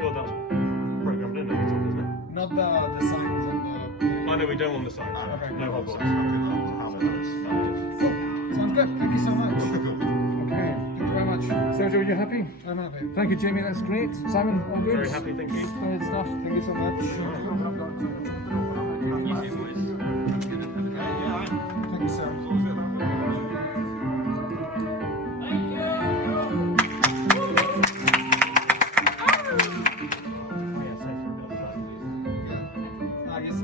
sure that's programmed in, isn't it? Not the signs on the. I know we don't want the signs. Okay. No hot box. Sounds good. Thank you so much. Okay. Thank you very much. Sergio, you happy? I'm happy. Thank you, Jamie. That's great. Simon, all good? Very happy, thank you. Good stuff. Thank you so much. Thank you, sir. I guess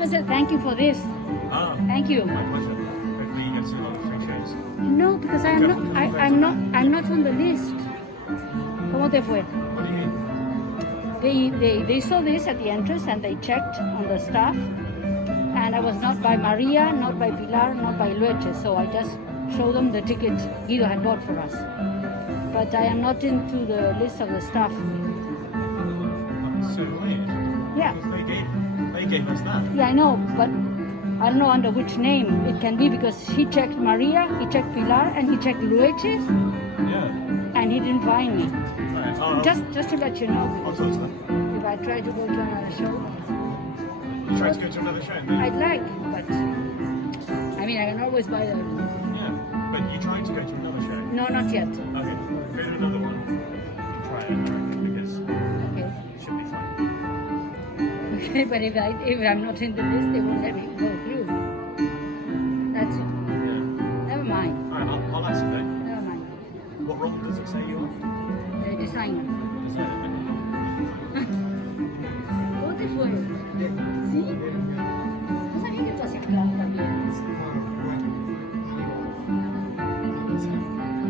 Someone said thank you for this. Ah, Thank you. my pleasure. Hopefully you get some other free shows. No, because I'm not on the list. ¿Cómo te fue? What do you mean? They saw this at the entrance and they checked on the staff. And I was not by Maria, not by Pilar, not by Luece. So I just showed them the ticket Guido had bought for us. But I am not into the list of the staff. That's so weird. Yeah. Because they gave us that. Yeah, I know, but I don't know under which name it can be because he checked Maria, he checked Pilar, and he checked Lueces, Yeah. and he didn't find me. Right. Oh, Just to let you know, I'll talk to them. if I try to go to another show, You try to go to another show? No? I'd like, but I mean, I can always buy the. Yeah. But you're trying to go to another show? No, not yet. Okay. Go to another one. Try it, I reckon, because Okay. it should be fine. Okay, but if I'm not in the list, they won't let me go through. That's it. Yeah. Never mind. Alright, I'll ask you then. Never mind. What role does it say you are? The designer. Is it? ¿Cómo te fue? ¿Sí? No sabía que tú hacías clown también.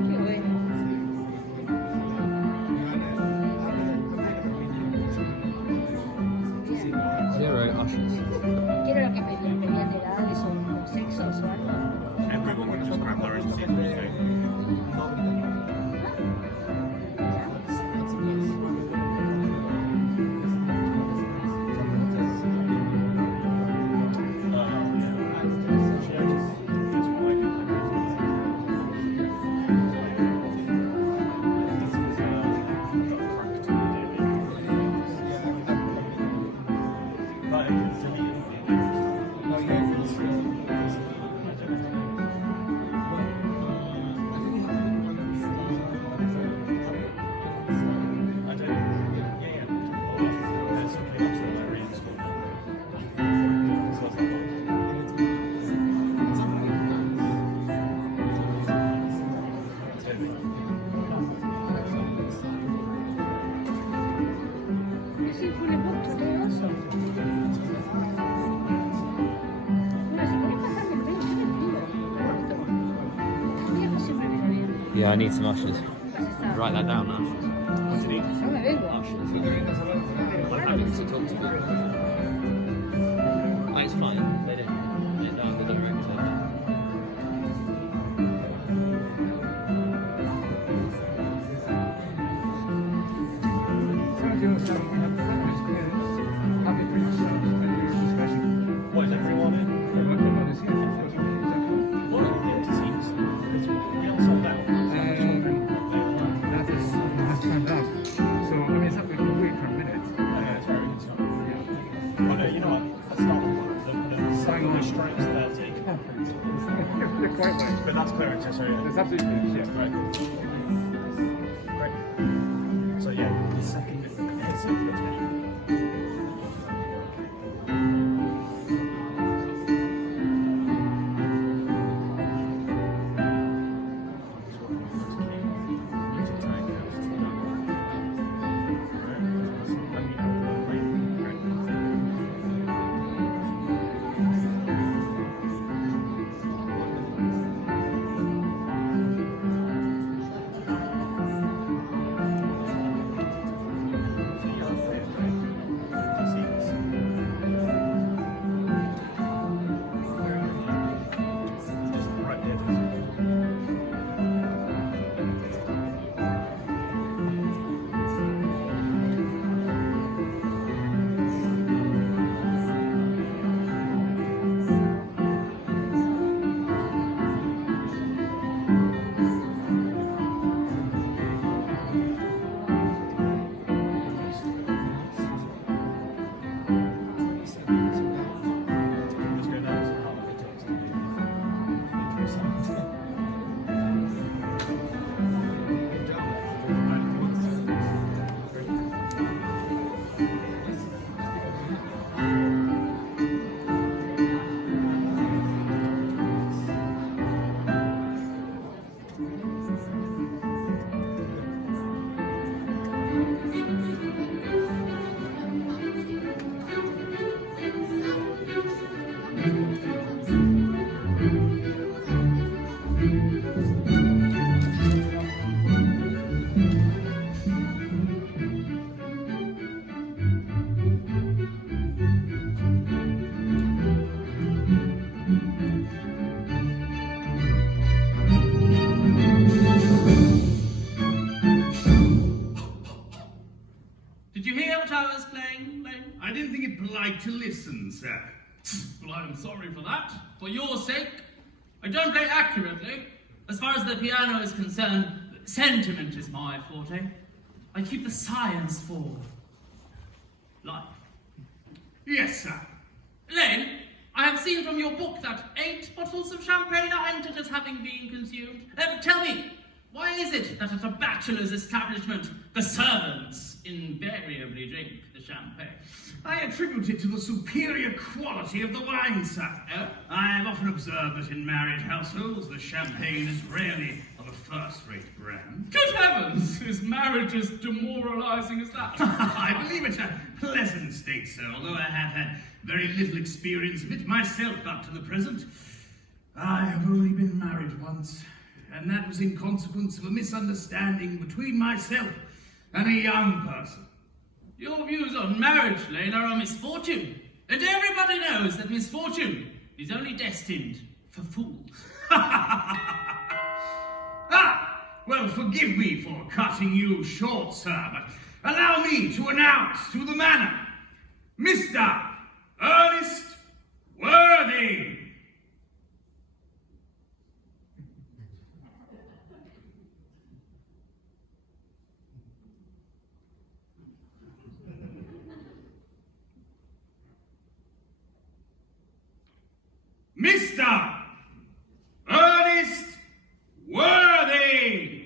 Qué bueno. Zero ushers. ¿Qué era lo que pedían? ¿Pedían edades o sexos o algo? Everyone can just grab their own seat. Okay. You see fully booked today also. Bueno, si quieres pasarme el 20 de frío. Tiempo siempre viene bien. Yeah, I need some ushers. Pues está. Write that down now. What do you need? Yo me vengo. Ushers. I need to talk to them. Oh, it's fine. They didn't. I'm the director. Happy for yourself and your discussion. What is everyone in? Everyone is here. What are the empty seats? We all sold out. That is turned out. So, I mean, it's not like we wait for a minute. Yeah, it's very good stuff. Oh no, you know what? Let's start with one. The Sign on. stripes 30. Perfect. They're quite right. But that's clear accessory. That's absolutely yeah. Right. Great. So yeah, the second is like to listen, sir. Well, I'm sorry for that. For your sake, I don't play accurately. As far as the piano is concerned, sentiment is my forte. I keep the science for life. Yes, sir. Lane, I have seen from your book that 8 bottles of champagne are entered as having been consumed. Tell me, why is it that at a bachelor's establishment, the servants invariably drink the champagne? I attribute it to the superior quality of the wine, sir. Oh? I have often observed that in married households, the champagne is rarely of a first-rate brand. Good heavens! Is marriage as demoralizing as that? I believe it's a pleasant state, sir, although I have had very little experience of it myself up to the present. I have only been married once, and that was in consequence of a misunderstanding between myself and a young person. Your views on marriage, Lane, are a misfortune. And everybody knows that misfortune is only destined for fools. Well, forgive me for cutting you short, sir, but allow me to announce to the manor, Mr. Earnest Worthing. Mr. Earnest Worthing.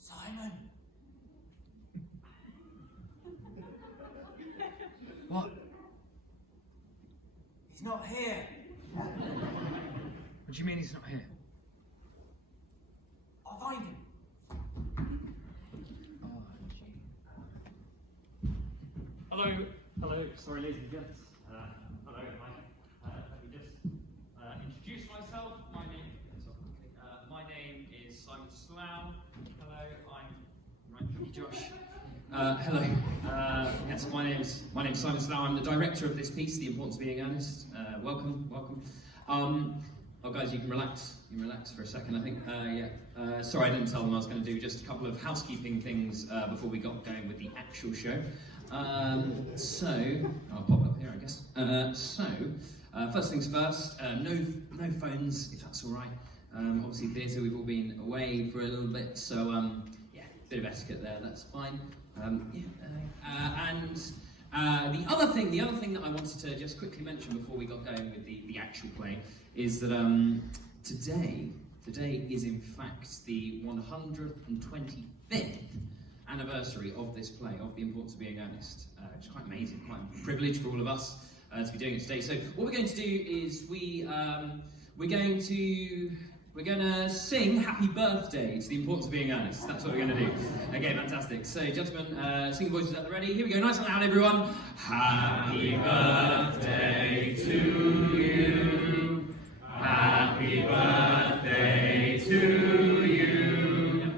Simon! What? He's not here. What do you mean he's not here? I'll find him. Hello, sorry ladies and gents. Hello, let me just introduce myself. My name is Simon Slough. Hello, I'm right, Josh. Hello. Yes, my name's Simon Slough. I'm the director of this piece, The Importance of Being Earnest. Welcome. Oh, guys, you can relax. You can relax for a second, I think. Sorry, I didn't tell them I was going to do just a couple of housekeeping things before we got going with the actual show. So I'll pop up here, I guess. First things first. No phones, if that's all right. Obviously, theatre, we've all been away for a little bit, so bit of etiquette there. That's fine. The other thing that I wanted to just quickly mention before we got going with the actual play is that today is in fact the 125th anniversary of this play, of The Importance of Being Earnest. Which is quite amazing, quite a privilege for all of us to be doing it today. So what we're going to do is we're going to sing Happy Birthday to The Importance of Being Earnest. That's what we're going to do. Okay, fantastic. So, gentlemen, singing voices at the ready. Here we go, nice and loud, everyone. Happy birthday to you. Happy birthday to you.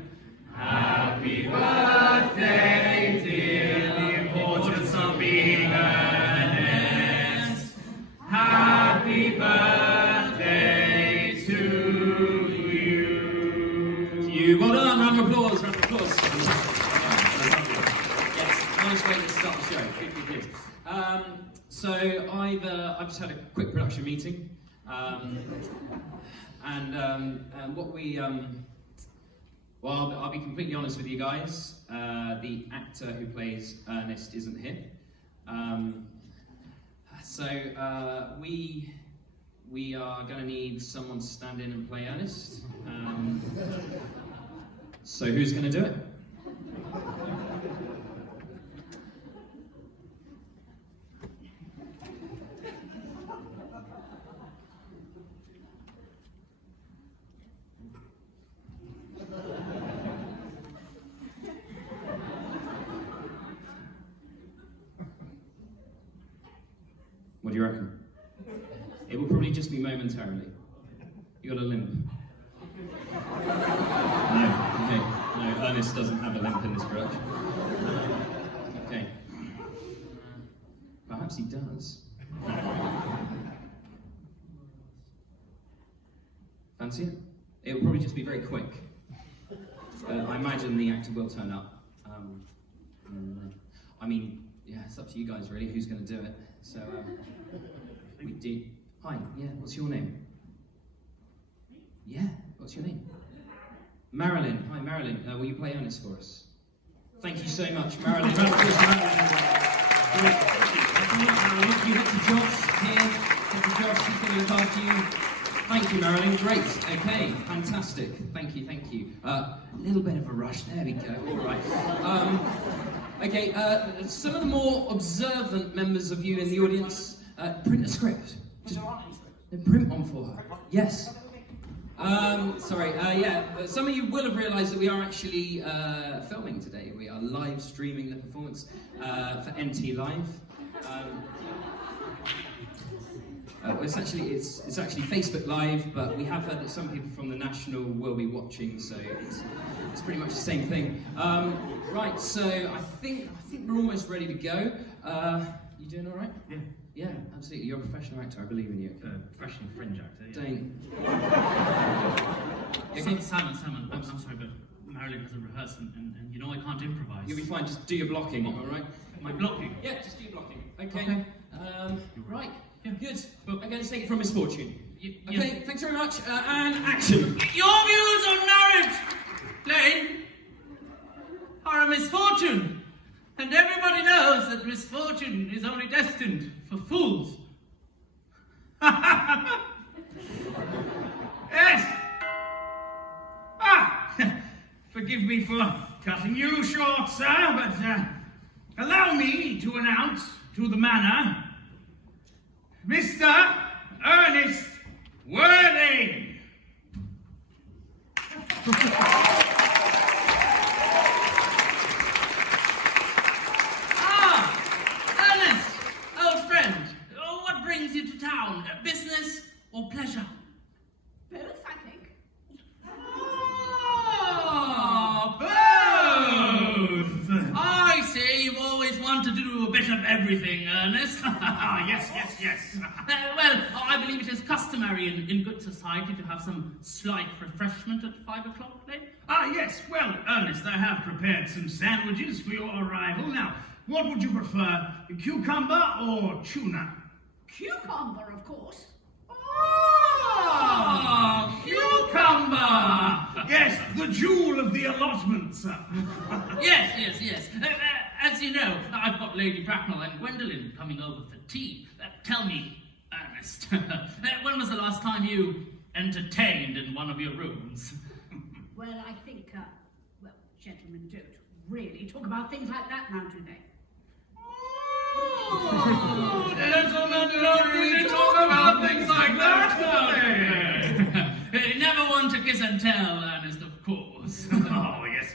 Happy birthday, dear. The importance of being earnest. Happy birthday to you. Well done, round of applause, Yes, nice way to start the show. Good. So I've just had a quick production meeting, and what we well, I'll be completely honest with you guys. The actor who plays Earnest isn't here, so we are going to need someone to stand in and play Earnest. So who's going to do it? What do you reckon? It will probably just be momentarily. You got a limp? No, okay. No, Earnest doesn't have a limp in this production. Okay. perhaps he does. Fancy it? It'll probably just be very quick. I imagine the actor will turn up. I mean, yeah, it's up to you guys really, who's going to do it. So, we do. Hi, yeah, what's your name? Yeah, what's your name? Marilyn. Hi, Marilyn. Will you play Earnest for us? Thank you so much, Marilyn. Great. You get to Josh here. Get to Josh, she's going to look after you. Thank you, Marilyn. Great. Okay, fantastic. Thank you, thank you. A little bit of a rush. There we go. All right. Okay, some of the more observant members of you in the audience, print a script. Just print one for her. Yes. Sorry, yeah, some of you will have realised that we are actually filming today. We are live streaming the performance for NT Live. It's actually Facebook Live, but we have heard that some people from the National will be watching, so it's pretty much the same thing. Right, so I think we're almost ready to go. You doing all right? Yeah. Yeah, absolutely. You're a professional actor. I believe in you. Professional fringe actor. Yeah. Don't. Simon, I'm sorry, but Marilyn has a rehearsal, and you know I can't improvise. You'll be fine. Just do your blocking. All right. My blocking? Yeah, just do your blocking. Okay. Right. Yeah. Good. Okay, let's take it from Misfortune. Okay. Thanks very much. And action. Your views on marriage, Lane, are a misfortune. And everybody knows that misfortune is only destined for fools. Yes! Forgive me for cutting you short, sir, but allow me to announce to the manor, Mr. Earnest Worthing! Ernest, old friend, what brings you to town? Business or pleasure? Both, I think. Both! I see, you've always wanted to do a bit of everything, Ernest. Yes. Well, I believe it is customary in good society to have some slight refreshment at 5 o'clock, Lane? Yes. Well, Ernest, I have prepared some sandwiches for your arrival. Now, what would you prefer, cucumber or tuna? Cucumber, of course. Cucumber! Yes, the jewel of the allotment, sir. Yes. As you know, I've got Lady Bracknell and Gwendolen coming over for tea. Tell me, Ernest, when was the last time you entertained in one of your rooms? Well, I think, gentlemen don't really talk about things like that now, do they? Gentlemen don't really talk about things like that, do they? Never one to kiss and tell, Ernest, of course. Oh, yes.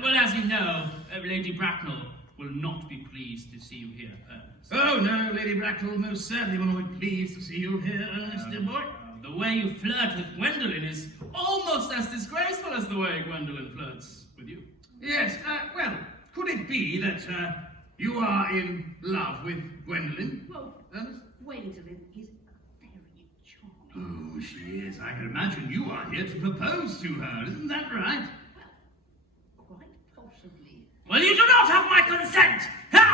Well, as you know, Lady Bracknell will not be pleased to see you here, Ernest. Oh, no, Lady Bracknell most certainly will not be pleased to see you here, Ernest, dear boy. The way you flirt with Gwendolen is almost as disgraceful as the way Gwendolen flirts with you. Yes, well, could it be that you are in love with Gwendolen? Well, Ernest? Gwendolen is very charming. Oh, she is. I can imagine you are here to propose to her, isn't that right? Quite possibly. Well, you do not have my consent! Ha!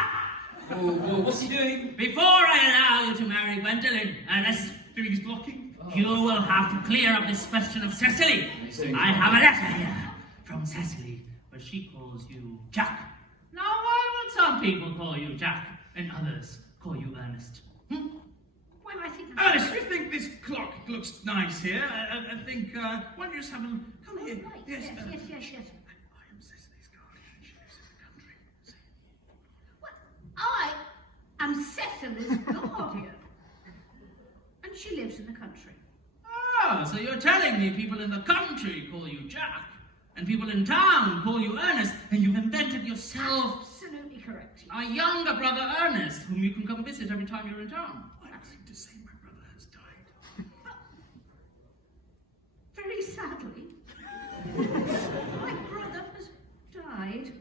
Whoa, what's he doing? Before I allow you to marry Gwendolen, Ernest, Doing his blocking? you will have to clear up this question of Cecily. I have a letter here from Cecily, where she calls you Jack. Now, why would some people call you Jack and others call you Ernest? Well, I think... Ernest, you think this clock looks nice here? I think, why don't you just have a... Come here. Right. Yes. Yes. I am Cecily's guardian and she lives in the country. Well, I am Cecily's guardian. And she lives in the country. So you're telling me people in the country call you Jack, and people in town call you Ernest, and you've invented yourself Absolutely correct. a younger brother Ernest, whom you can come visit every time you're in town. I'm going to say my brother has died. Very sadly, my brother has died.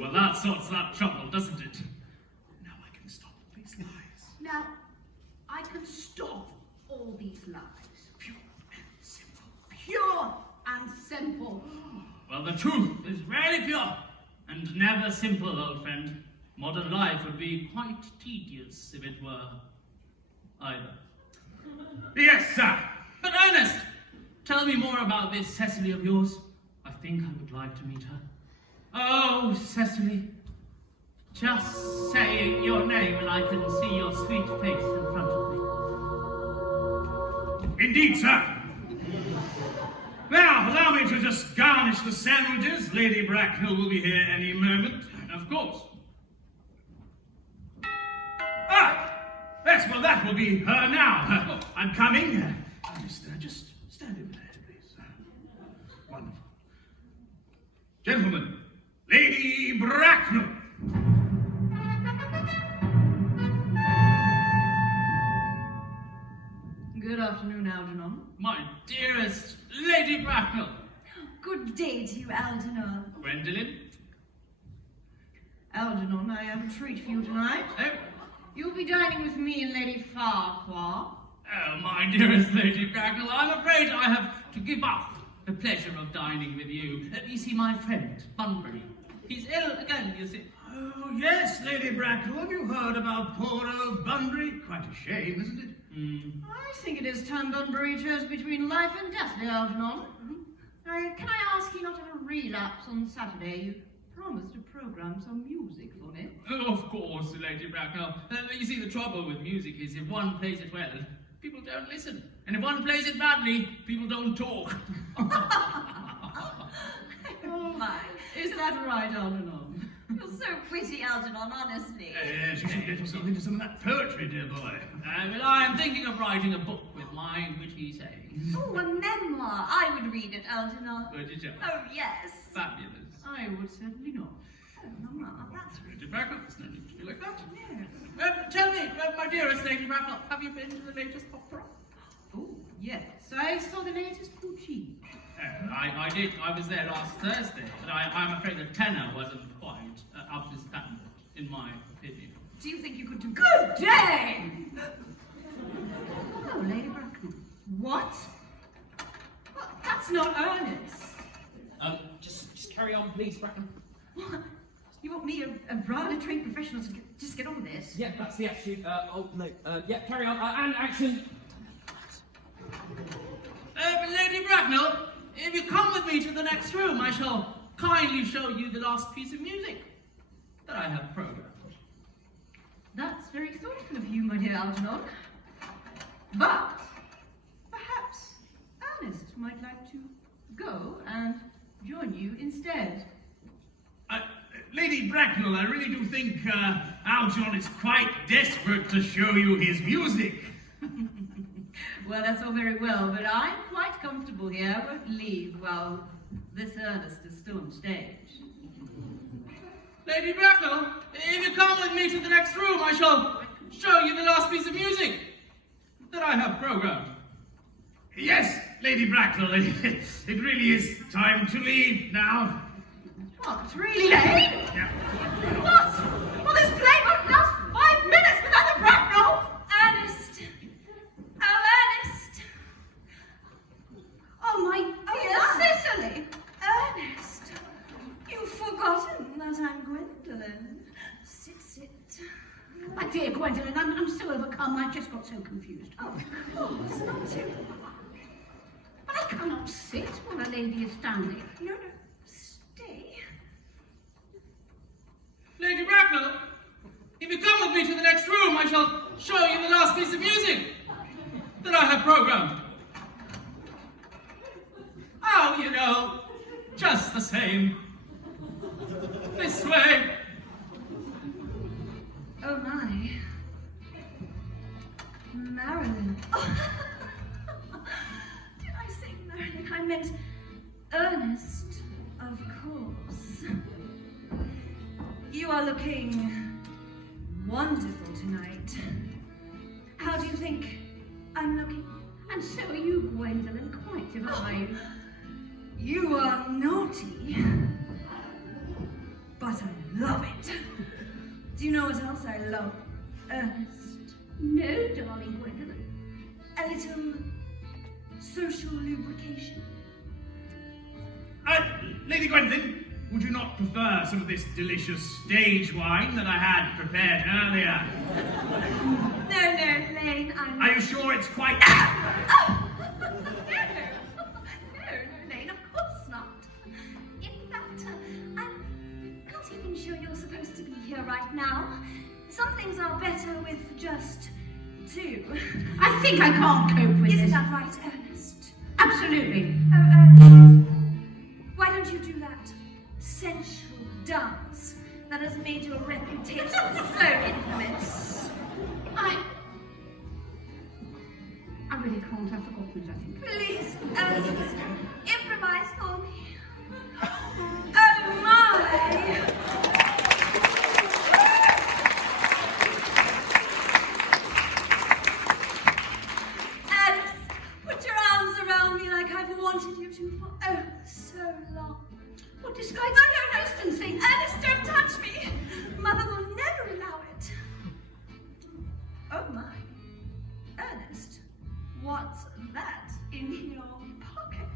Well, that sorts that trouble, doesn't it? Now I can Now, I can stop all these lies. Pure and simple. Pure and simple. Well, the truth is rarely pure and never simple, old friend. Modern life would be quite tedious if it were either. Yes, sir. But Ernest, tell me more about this Cecily of yours. I think I would like to meet her. Oh, Cecily. Just say your name and I can see your sweet face in front of me. Indeed, sir. Now, allow me to just garnish the sandwiches. Lady Bracknell will be here any moment. Of course. Ah! Yes, well, that will be her now. I'm coming. Just stand over there, please. Wonderful. Gentlemen, Lady Bracknell. Good afternoon, Algernon. My dearest Lady Bracknell. Good day to you, Algernon. Gwendolen. Algernon, I have a treat for you tonight. Oh, You'll be dining with me and Lady Farquhar. oh, my dearest Lady Bracknell, I'm afraid I have to give up the pleasure of dining with you. You see, my friend, Bunbury, he's ill again, you see. Oh, yes, Lady Bracknell. Have you heard about poor old Bunbury? Quite a shame, isn't it? I think it is time Bunbury chose between life and death, dear Algernon. Can I ask you not to have a relapse on Saturday? You promised to program some music for me. Oh, of course, Lady Bracknell. You see, the trouble with music is if one plays it well, people don't listen. And if one plays it badly, people don't talk. Oh my, is that right, Algernon? You're so witty, Algernon, honestly. Yes, you should get yourself into some of that poetry, dear boy. Well, I am thinking of writing a book with my witty sayings. Oh, a memoir. I would read it, Algernon. Would you? Oh, yes. Fabulous. I would certainly not. Oh, Mama, that's Lady Bracknell, there's no need to be like that. Tell me, my dearest Lady Bracknell, have you been to the latest opera? Oh, yes, I saw the latest Puccini. I did. I was there last Thursday, but I'm afraid the tenor wasn't quite up to standard, in my opinion. Do you think you could do Good day! Oh, Lady Bracknell. What? Well, that's not Ernest. Just carry on, please, Bracken. What? You want me, a rather trained professional, to just get on with this? Yeah, that's the attitude. Yeah, carry on. And action. Lady Bracknell, if you come with me to the next room, I shall kindly show you the last piece of music that I have programmed. That's very thoughtful of you, my dear Algernon. But perhaps Ernest might like to go and join you instead. Lady Bracknell, I really do think Algernon is quite desperate to show you his music. Well, that's all very well, but I'm quite comfortable here. I won't leave while this Ernest is still on stage. Lady Bracknell, if you come with me to the next room, I shall show you the last piece of music that I have programmed. Yes, Lady Bracknell, it really is time to leave now. What, it's really late? Yeah. What? Well, this play won't last 5 minutes without the Bracknell! Ernest. Oh, Ernest. Oh, my dear Cecily. Ernest. You've forgotten that I'm Gwendolen. Sit. My dear Gwendolen, I'm so overcome. I just got so confused. Oh, of course, not to. But I cannot sit while a lady is standing. No, stay. Lady Bracknell, if you come with me to the next room, I shall show you the last piece of music that I have programmed. Oh, you know, just the same. This way. Oh, my. Marilyn. Oh. Did I say Marilyn? I meant Ernest, of course. You are looking wonderful tonight. How do you think I'm looking? And so are you, Gwendolen, quite, if I... You are naughty, but I love it. Do you know what else I love, Ernest? No, darling Gwendolyn. A little social lubrication. Lady Gwendolyn, would you not prefer some of this delicious stage wine that I had prepared earlier? No, Lane, Are you sure it's quite... No, Lane, of course not. In fact, I'm not even sure you're supposed to be here right now. Some things are better with just two. I think I can't cope with Isn't this. that right, Ernest? Absolutely. Oh, Ernest, why don't you do that sensual dance that has made your reputation so infamous? I really can't. I've forgotten it, I think. Please, Ernest, improvise for me. Oh my! Ernest, put your arms around me like I've wanted you to for oh so long. What disguise? No, distancing. Ernest, don't touch me. Mother will never allow it. Oh my. Ernest, what's that in your pocket?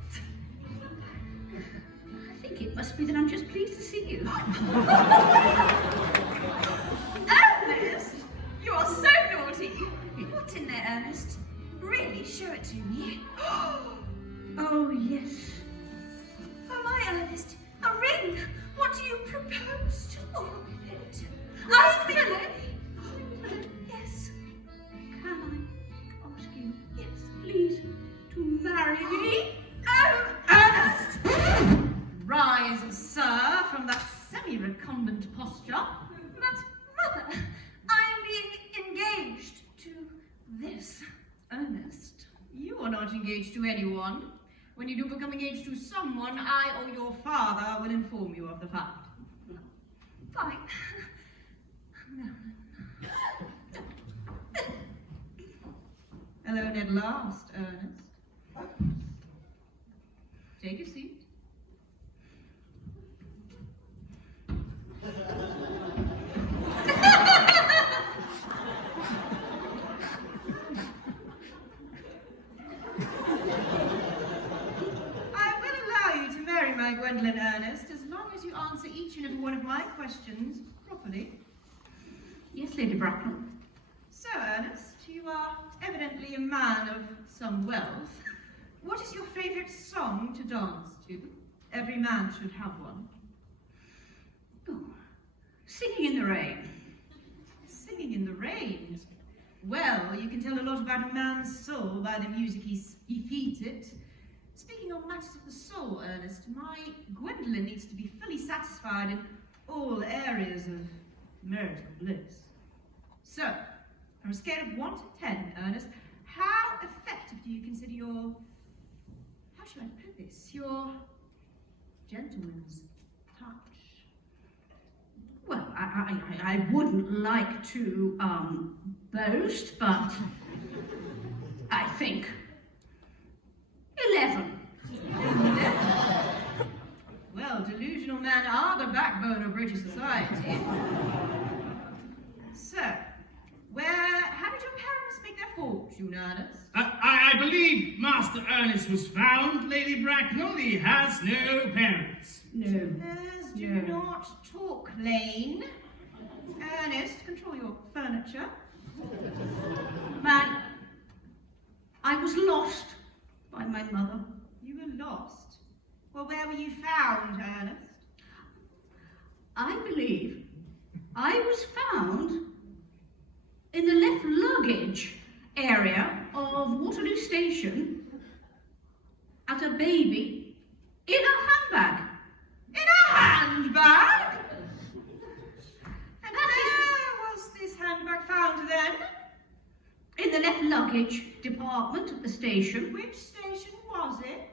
I think it must be that I'm just pleased to see you. Ernest, you are so naughty. What's in there, Ernest? Really, show it to me. Oh, yes. Oh my, Ernest, a ring. What do you propose to all of it? Ask me, yes. Can I ask you, yes, please, to marry me? Oh, Ernest! Rise, sir, from that semi-recumbent posture. But, Mother, I am being engaged to this Ernest. You are not engaged to anyone. When you do become engaged to someone, I or your father will inform you of the fact. Fine. Alone at last, Ernest. Take a seat. My Gwendolyn Earnest, as long as you answer each and every one of my questions properly. Yes, Lady Bracknell. So, Ernest, you are evidently a man of some wealth. What is your favourite song to dance to? Every man should have one. Oh, Singing in the Rain. Singing in the Rain? Well, you can tell a lot about a man's soul by the music he feeds it. Speaking on matters of the soul, Ernest, my Gwendolyn needs to be fully satisfied in all areas of marital bliss. So, from a scale of 1 to 10, Ernest, how effective do you consider your, how should I put this, your gentleman's touch? Well, I wouldn't like to, boast, but I think 11. Well, delusional men are the backbone of British society. So, how did your parents make their fortune, Ernest? I believe Master Ernest was found, Lady Bracknell. He has no parents. No. Do not talk, Lane. Ernest, control your furniture. Man, I was lost by my mother. You were lost? Well, where were you found, Ernest? I believe I was found in the left luggage area of Waterloo Station as a baby in a handbag. In a handbag? And where was this handbag found then? In the left luggage department of the station. Which station was it?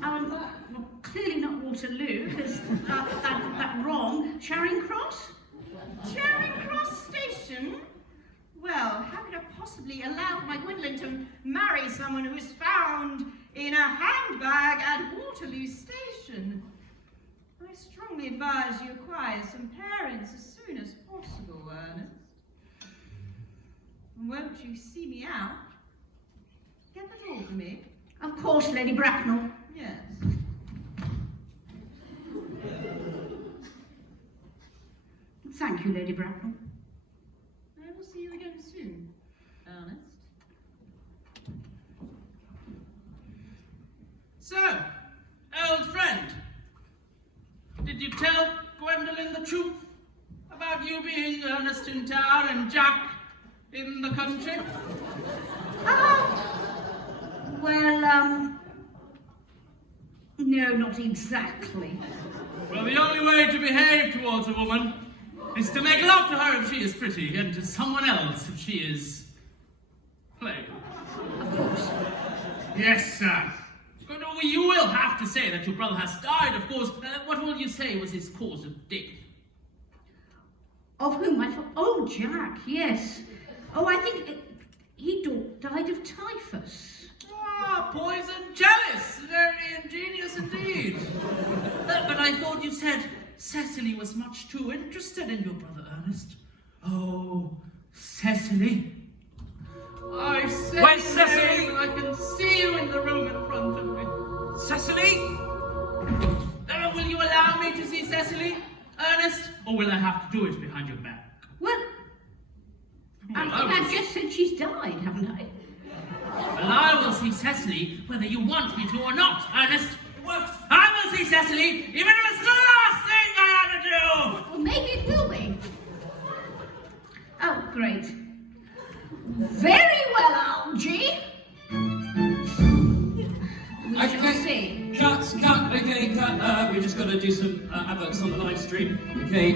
Well, clearly not Waterloo, because that's wrong. Charing Cross? Charing Cross Station? Well, how could I possibly allow my Gwendolyn to marry someone who is found in a handbag at Waterloo Station? I strongly advise you acquire some parents as soon as possible, Won't you see me out? Get the door for me. Of course, Lady Bracknell. Yes. Thank you, Lady Bracknell. I will see you again soon, Ernest. So, old friend, did you tell Gwendolyn the truth about you being Ernest in town and Jack in the country? Well, no, not exactly. Well, the only way to behave towards a woman is to make love to her if she is pretty, and to someone else if she is plain. Of course. Yes, sir. But you will have to say that your brother has died, of course. What will you say was his cause of death? Of whom I thought? Oh, Jack, yes. Oh, I think he died of typhus. Ah, poison chalice. Very ingenious indeed. But I thought you said Cecily was much too interested in your brother Ernest. Oh, Cecily. I said Where's Cecily? I can see you in the room in front of me. Cecily? Will you allow me to see Cecily, Ernest, or will I have to do it behind your back? Well, I've just said she's died, haven't I? Well, I will see Cecily whether you want me to or not, Ernest. I will see Cecily, even if it's the last thing I have to do! Well, maybe it will be. Oh, great. Very well, Algie. We shall see. Cut, okay, cut. We just got to do some adverts on the live stream. Okay,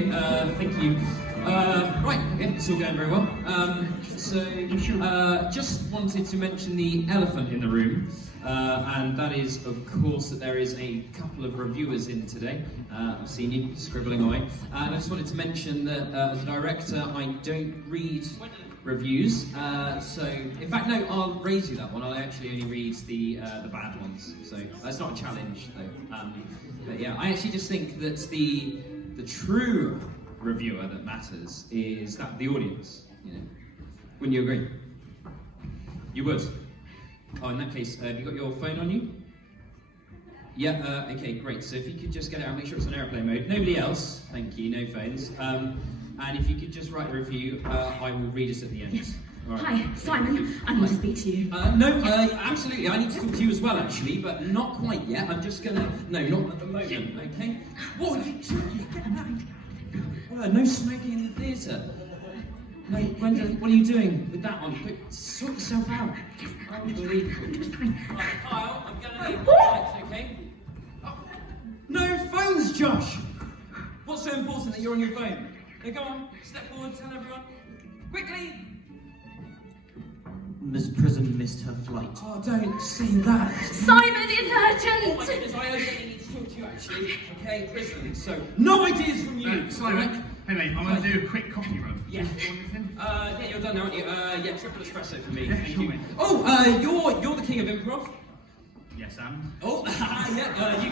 thank you. Right, okay, it's all going very well. Just wanted to mention the elephant in the room, and that is, of course, that there is a couple of reviewers in today. I've seen you scribbling away. And I just wanted to mention that as a director, I don't read reviews. So, in fact, no, I'll raise you that one. I'll actually only read the bad ones. So that's not a challenge, though. But yeah, I actually just think that the true reviewer that matters is that of the audience. You know, wouldn't you agree? You would. Oh, in that case, have you got your phone on you? Yeah. Okay, great. So if you could just get it out, make sure it's on airplane mode. Nobody else. Thank you. No phones. And if you could just write a review, I will read it at the end. Yes. All right. Hi, Simon. I need to speak to you. No, absolutely. I need to talk to you as well, actually, but not quite yet. I'm just gonna. No, not at the moment. Okay. What are you doing? No smoking in the theatre. No, Gwendolyn, what are you doing with that on? Quick, sort yourself out. Unbelievable. Right, Kyle, I'm gonna need lights, okay? Oh, no phones, Josh! What's so important that you're on your phone? Now go on, step forward, tell everyone. Quickly! Miss Prism missed her flight. Oh, don't say that. Simon, it's urgent! Oh my goodness, I urgently need to talk to you, actually. Okay, Prism, so, no ideas from you! Simon, hey mate, I'm going to do a quick coffee run. Yeah. Yeah, you're done now, aren't you? Yeah, triple espresso for me. Yeah, Thank sure, you. mate. Oh, you're the king of improv. Yes, Sam. Oh, yeah.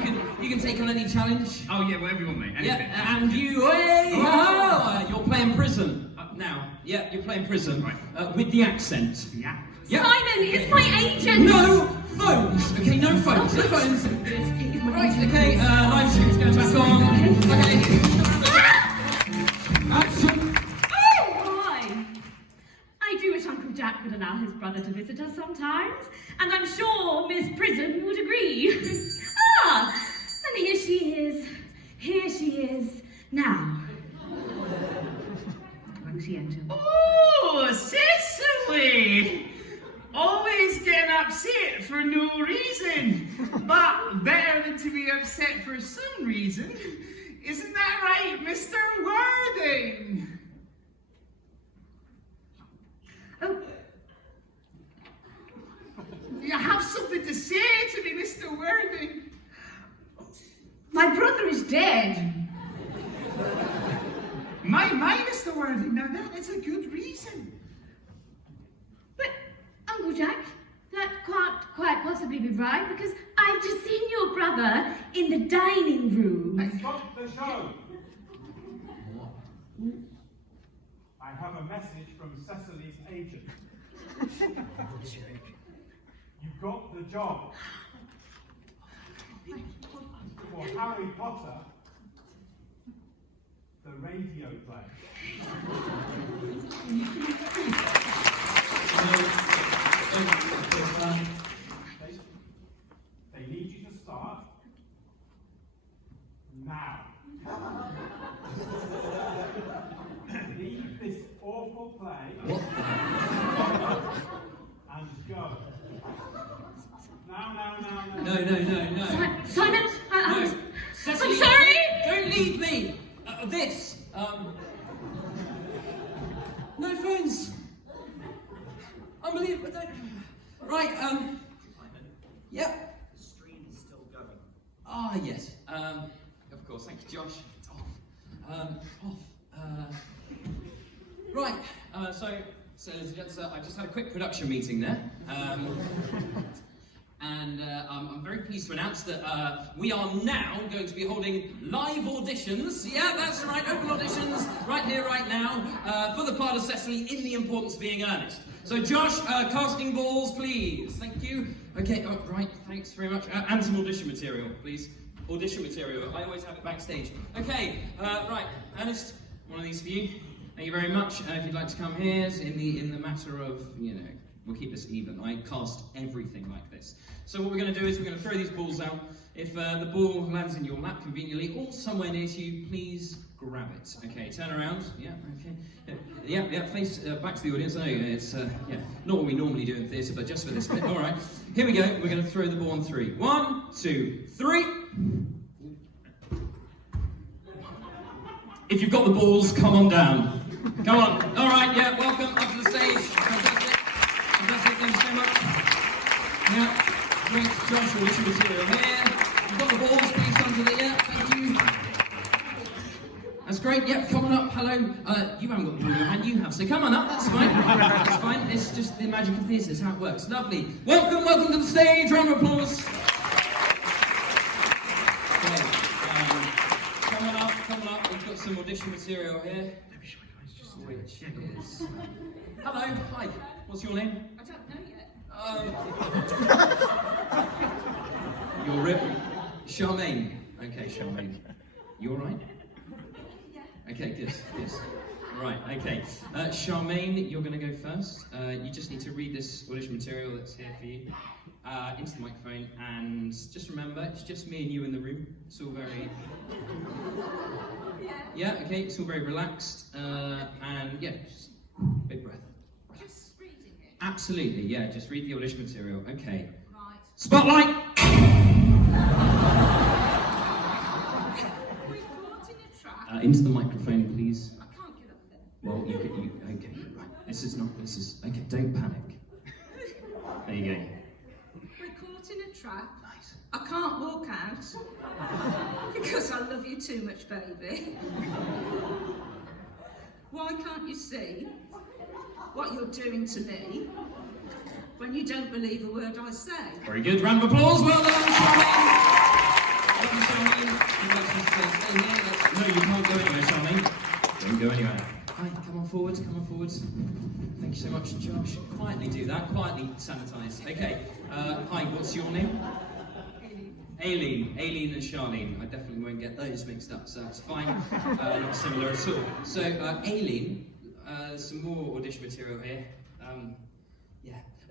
You can take on any challenge. Oh yeah, whatever you want, mate. Anything. Yeah, and you. Hey, you're playing Prism now. Yeah, you're playing Prism. Right. With the accent. Yeah. Yeah. Simon, it's my agent! No phones. Okay, no phones. No phones. Right. Okay. Live stream's going back on. Okay. Action. Oh, hi! I do wish Uncle Jack would allow his brother to visit us sometimes, and I'm sure Miss Prism would agree. And here she is. Here she is. Now. When she entered. Oh, Cecily! Always getting upset for no reason, but better than to be upset for some reason. Isn't that right, Mr. Worthing? Oh, You have something to say to me, Mr. Worthing? my brother is dead. My, Mr. Worthing, now that is a good reason. But, Uncle Jack, that can't quite possibly be right, because I've just seen your brother in the dining room. Stop the show! I I have a message from Cecily's agent. You got the job. For Harry Potter, the radio play. They need you to start now. Leave this awful play and go. Now. No. Simon, No, Cecily, I'm sorry. Don't leave me. No phones. Unbelievable. Right. Yeah. The stream is still going. Ah, yes. Of course. Thank you, Josh. It's off. Right. So, ladies and gents, I just had a quick production meeting there. And I'm very pleased to announce that we are now going to be holding live auditions. Yeah, that's right, open auditions right here, right now, for the part of Cecily in The Importance of Being Earnest. So, Josh, casting balls, please. Thank you. Okay, right, thanks very much. And some audition material, please. Audition material. I always have it backstage. Okay, right, Earnest, one of these for you. Thank you very much. If you'd like to come here, in the matter of, we'll keep this even. I cast everything like this. So what we're going to do is we're going to throw these balls out. If the ball lands in your lap conveniently or somewhere near to you, please grab it. Okay, turn around. Yeah, okay. Yeah, face back to the audience. I know it's not what we normally do in theatre, but just for this bit. All right, here we go. We're going to throw the ball on 3. 1, 2, 3. If you've got the balls, come on down. Come on. All right, yeah, welcome up to the stage. Fantastic, thanks so much. Yeah, great Josh audition material here. You've got the balls, please come to the, thank you. That's great, yep, come on up, hello. You haven't got the ball in your hand, you have, so come on up, that's fine. That's fine, it's just the magic of theatre, it's how it works. Lovely. Welcome to the stage, round of applause. Okay, come on up, we've got some audition material here. Which is... Hello, hi, what's your name? I don't know yet. You're Rip. Charmaine. Okay, Charmaine. You alright? Yeah. Okay, good. Right, okay. Charmaine, you're going to go first. You just need to read this audition material that's here for you into the microphone, and just remember, it's just me and you in the room. It's all very... Yeah, okay, it's all very relaxed, and yeah, just big breath. Just reading it. Absolutely, yeah, just read the audition material. Okay. Right. Spotlight! We're caught in a trap. Into the microphone, please. I can't get up there. Well, okay, right. Okay, don't panic. There you go. We're caught in a trap. Nice. I can't walk out because I love you too much, baby. Why can't you see what you're doing to me when you don't believe a word I say? Very good, round of applause. Well done, Charmaine. Well done, Charmaine. You'd like to stay here? No, you can't go anywhere, Charmaine. Don't go anywhere. Hi, come on forward. Thank you so much, Josh. Quietly do that, quietly sanitise. Okay, hi, what's your name? Aileen and Charlene. I definitely won't get those mixed up, so that's fine. Not similar at all. So, Aileen, some more audition material here.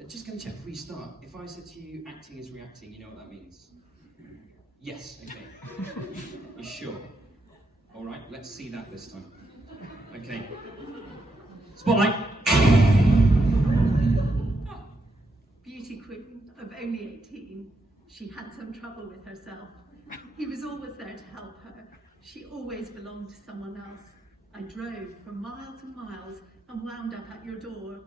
Just going to check before you start. If I said to you, acting is reacting, you know what that means? Yes, okay. You sure? All right, let's see that this time. Okay. Spotlight. Beauty queen of only 18. She had some trouble with herself. He was always there to help her. She always belonged to someone else. I drove for miles and miles and wound up at your door.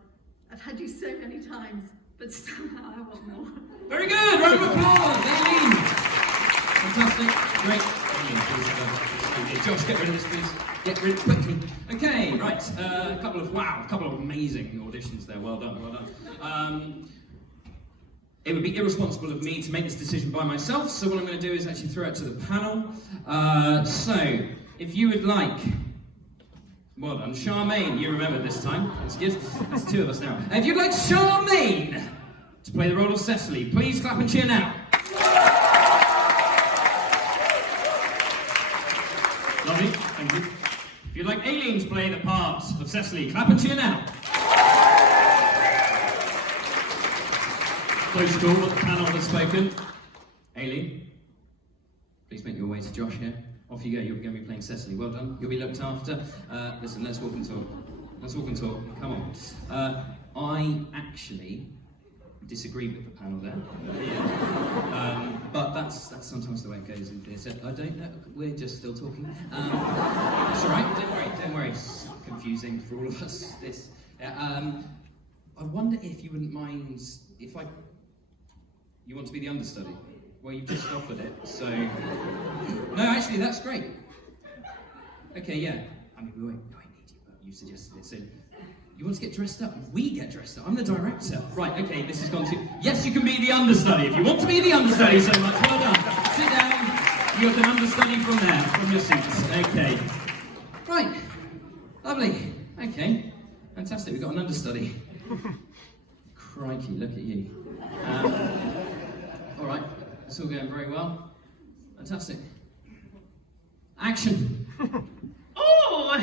I've had you so many times, but somehow I want more. Very good! Round of applause! Aileen! Fantastic. Great. Okay, Josh, get rid of this, please. Get rid quickly. Okay, right. A couple of amazing auditions there. Well done. It would be irresponsible of me to make this decision by myself, so what I'm going to do is actually throw it to the panel. So, if you would like Well done. Charmaine, you remember this time. That's good. There's two of us now. And if you'd like Charmaine to play the role of Cecily, please clap and cheer now. Lovely, thank you. If you'd like Aileen to play the part of Cecily, clap and cheer now. Close call, but the panel has spoken. Aileen, please make your way to Josh here. Off you go, you're going to be playing Cecily. Well done, you'll be looked after. Listen, let's walk and talk. Let's walk and talk, come on. I actually disagree with the panel there. But that's sometimes the way it goes in theatre. I don't know, we're just still talking. It's all right, don't worry. It's confusing for all of us, this. I wonder if you wouldn't mind if you want to be the understudy? Well, you've just offered it, so... No, actually, that's great. Okay, yeah. I mean, we won't need you, but you suggested it, so... You want to get dressed up? We get dressed up. I'm the director. Right, okay, this has gone too... Yes, you can be the understudy if you want to be the understudy so much. Well done. Sit down. You can understudy from there, from your seats. Okay. Right. Lovely. Okay. Fantastic. We've got an understudy. Crikey, look at you. All right. It's all going very well. Fantastic. Action. Oh, I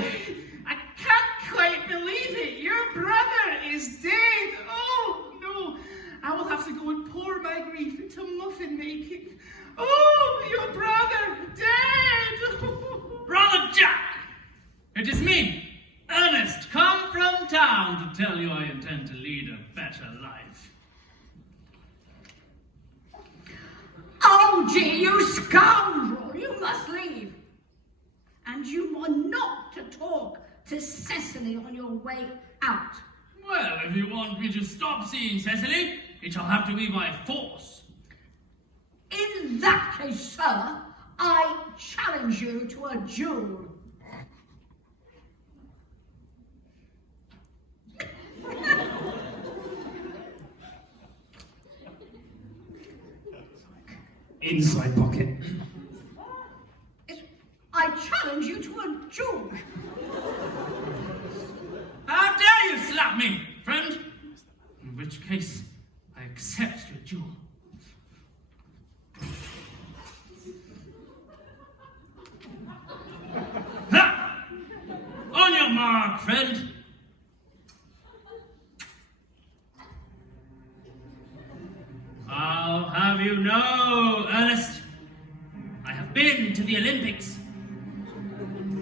can't quite believe it. Your brother is dead. Oh, no. I will have to go and pour my grief into muffin making. Oh, your brother dead. Brother Jack, it is me, Earnest, come from town to tell you I intend to lead a better life. Algy, you scoundrel! You must leave. And you are not to talk to Cecily on your way out. Well, if you want me to stop seeing Cecily, it shall have to be by force. In that case, sir, I challenge you to a duel. Inside pocket. I challenge you to a duel. How dare you slap me, friend? In which case, I accept your duel. Ha! On your mark, friend. I'll have you know, Ernest, I have been to the Olympics.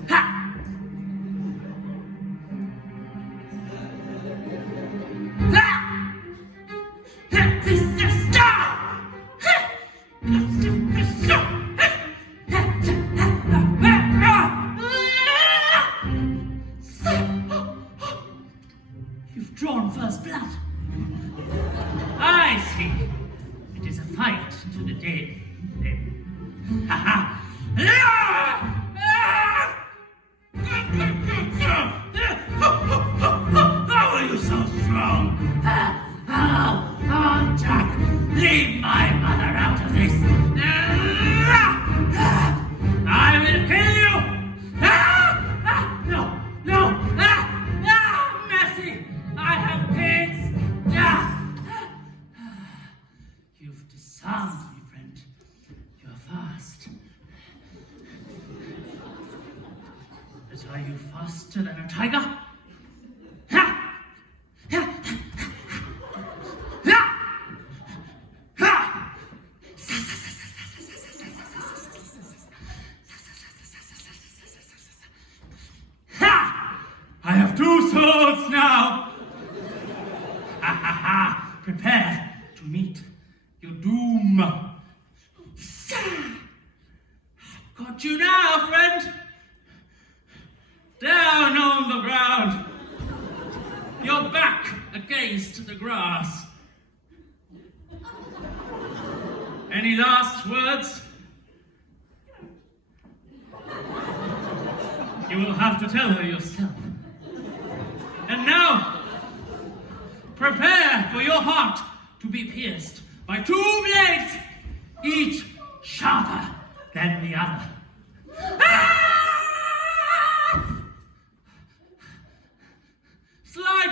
Ha! Ha! This is the star! You've drawn first blood. I see. It is a fight to the death. Ha ha! How are you so strong? Oh, Jack, leave my mother out of this. I will kill you. No. Mercy, I have kids. You've disarmed me, friend. You're fast. But are you faster than a tiger? I have two swords now. Prepare to meet your doom. I've got you now, friend. Down on the ground. Your back against the grass. Any last words? You will have to tell her yourself. And now, prepare for your heart to be pierced by two blades, each sharper than the other.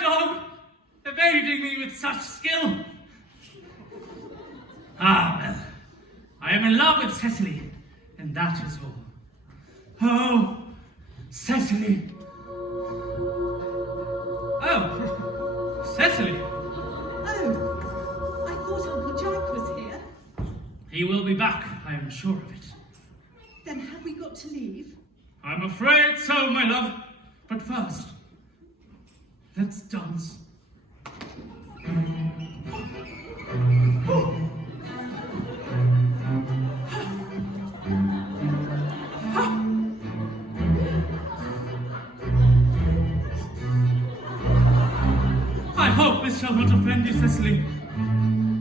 dog, evading me with such skill. Ah, well, I am in love with Cecily, and that is all. Oh, Cecily. Oh, Cecily. Oh, I thought Uncle Jack was here. He will be back, I am sure of it. Then have we got to leave? I'm afraid so, my love. But first, let's dance. I hope this shall not offend you, Cecily,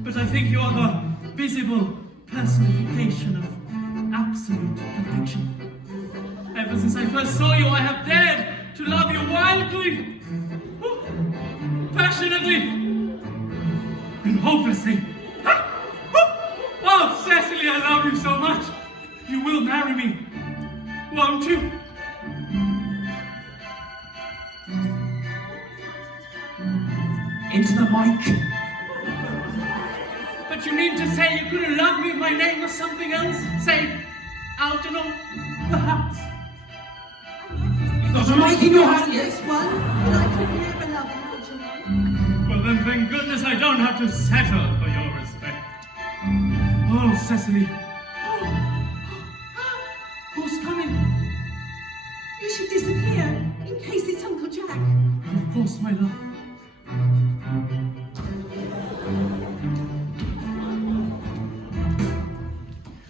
but I think you are the visible personification of absolute perfection. Ever since I first saw you, I have dared to love you wildly, passionately, and hopelessly. Oh, Cecily, I love you so much. You will marry me, won't you? Into the mic. But you mean to say you couldn't love me if my name was something else? Say, Algernon, perhaps? You've got a mic in your hand, Yes, one, but I could never love Algernon. Well then, thank goodness I don't have to settle for your respect. Oh, Cecily. Who's coming? You should disappear in case it's Uncle Jack. Of course, my love.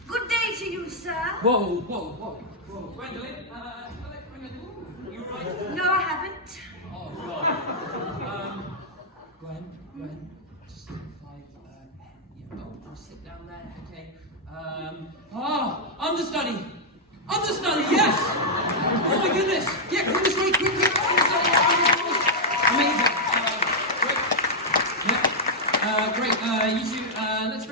Good day to you, sir. Whoa. Gwendolyn, you right? No, I haven't. Oh, God. Gwen, just 5, yeah, I'll sit down there, okay. Understudy, yes! Oh my goodness, yeah, goodness, quick. Amazing, great, you two, let's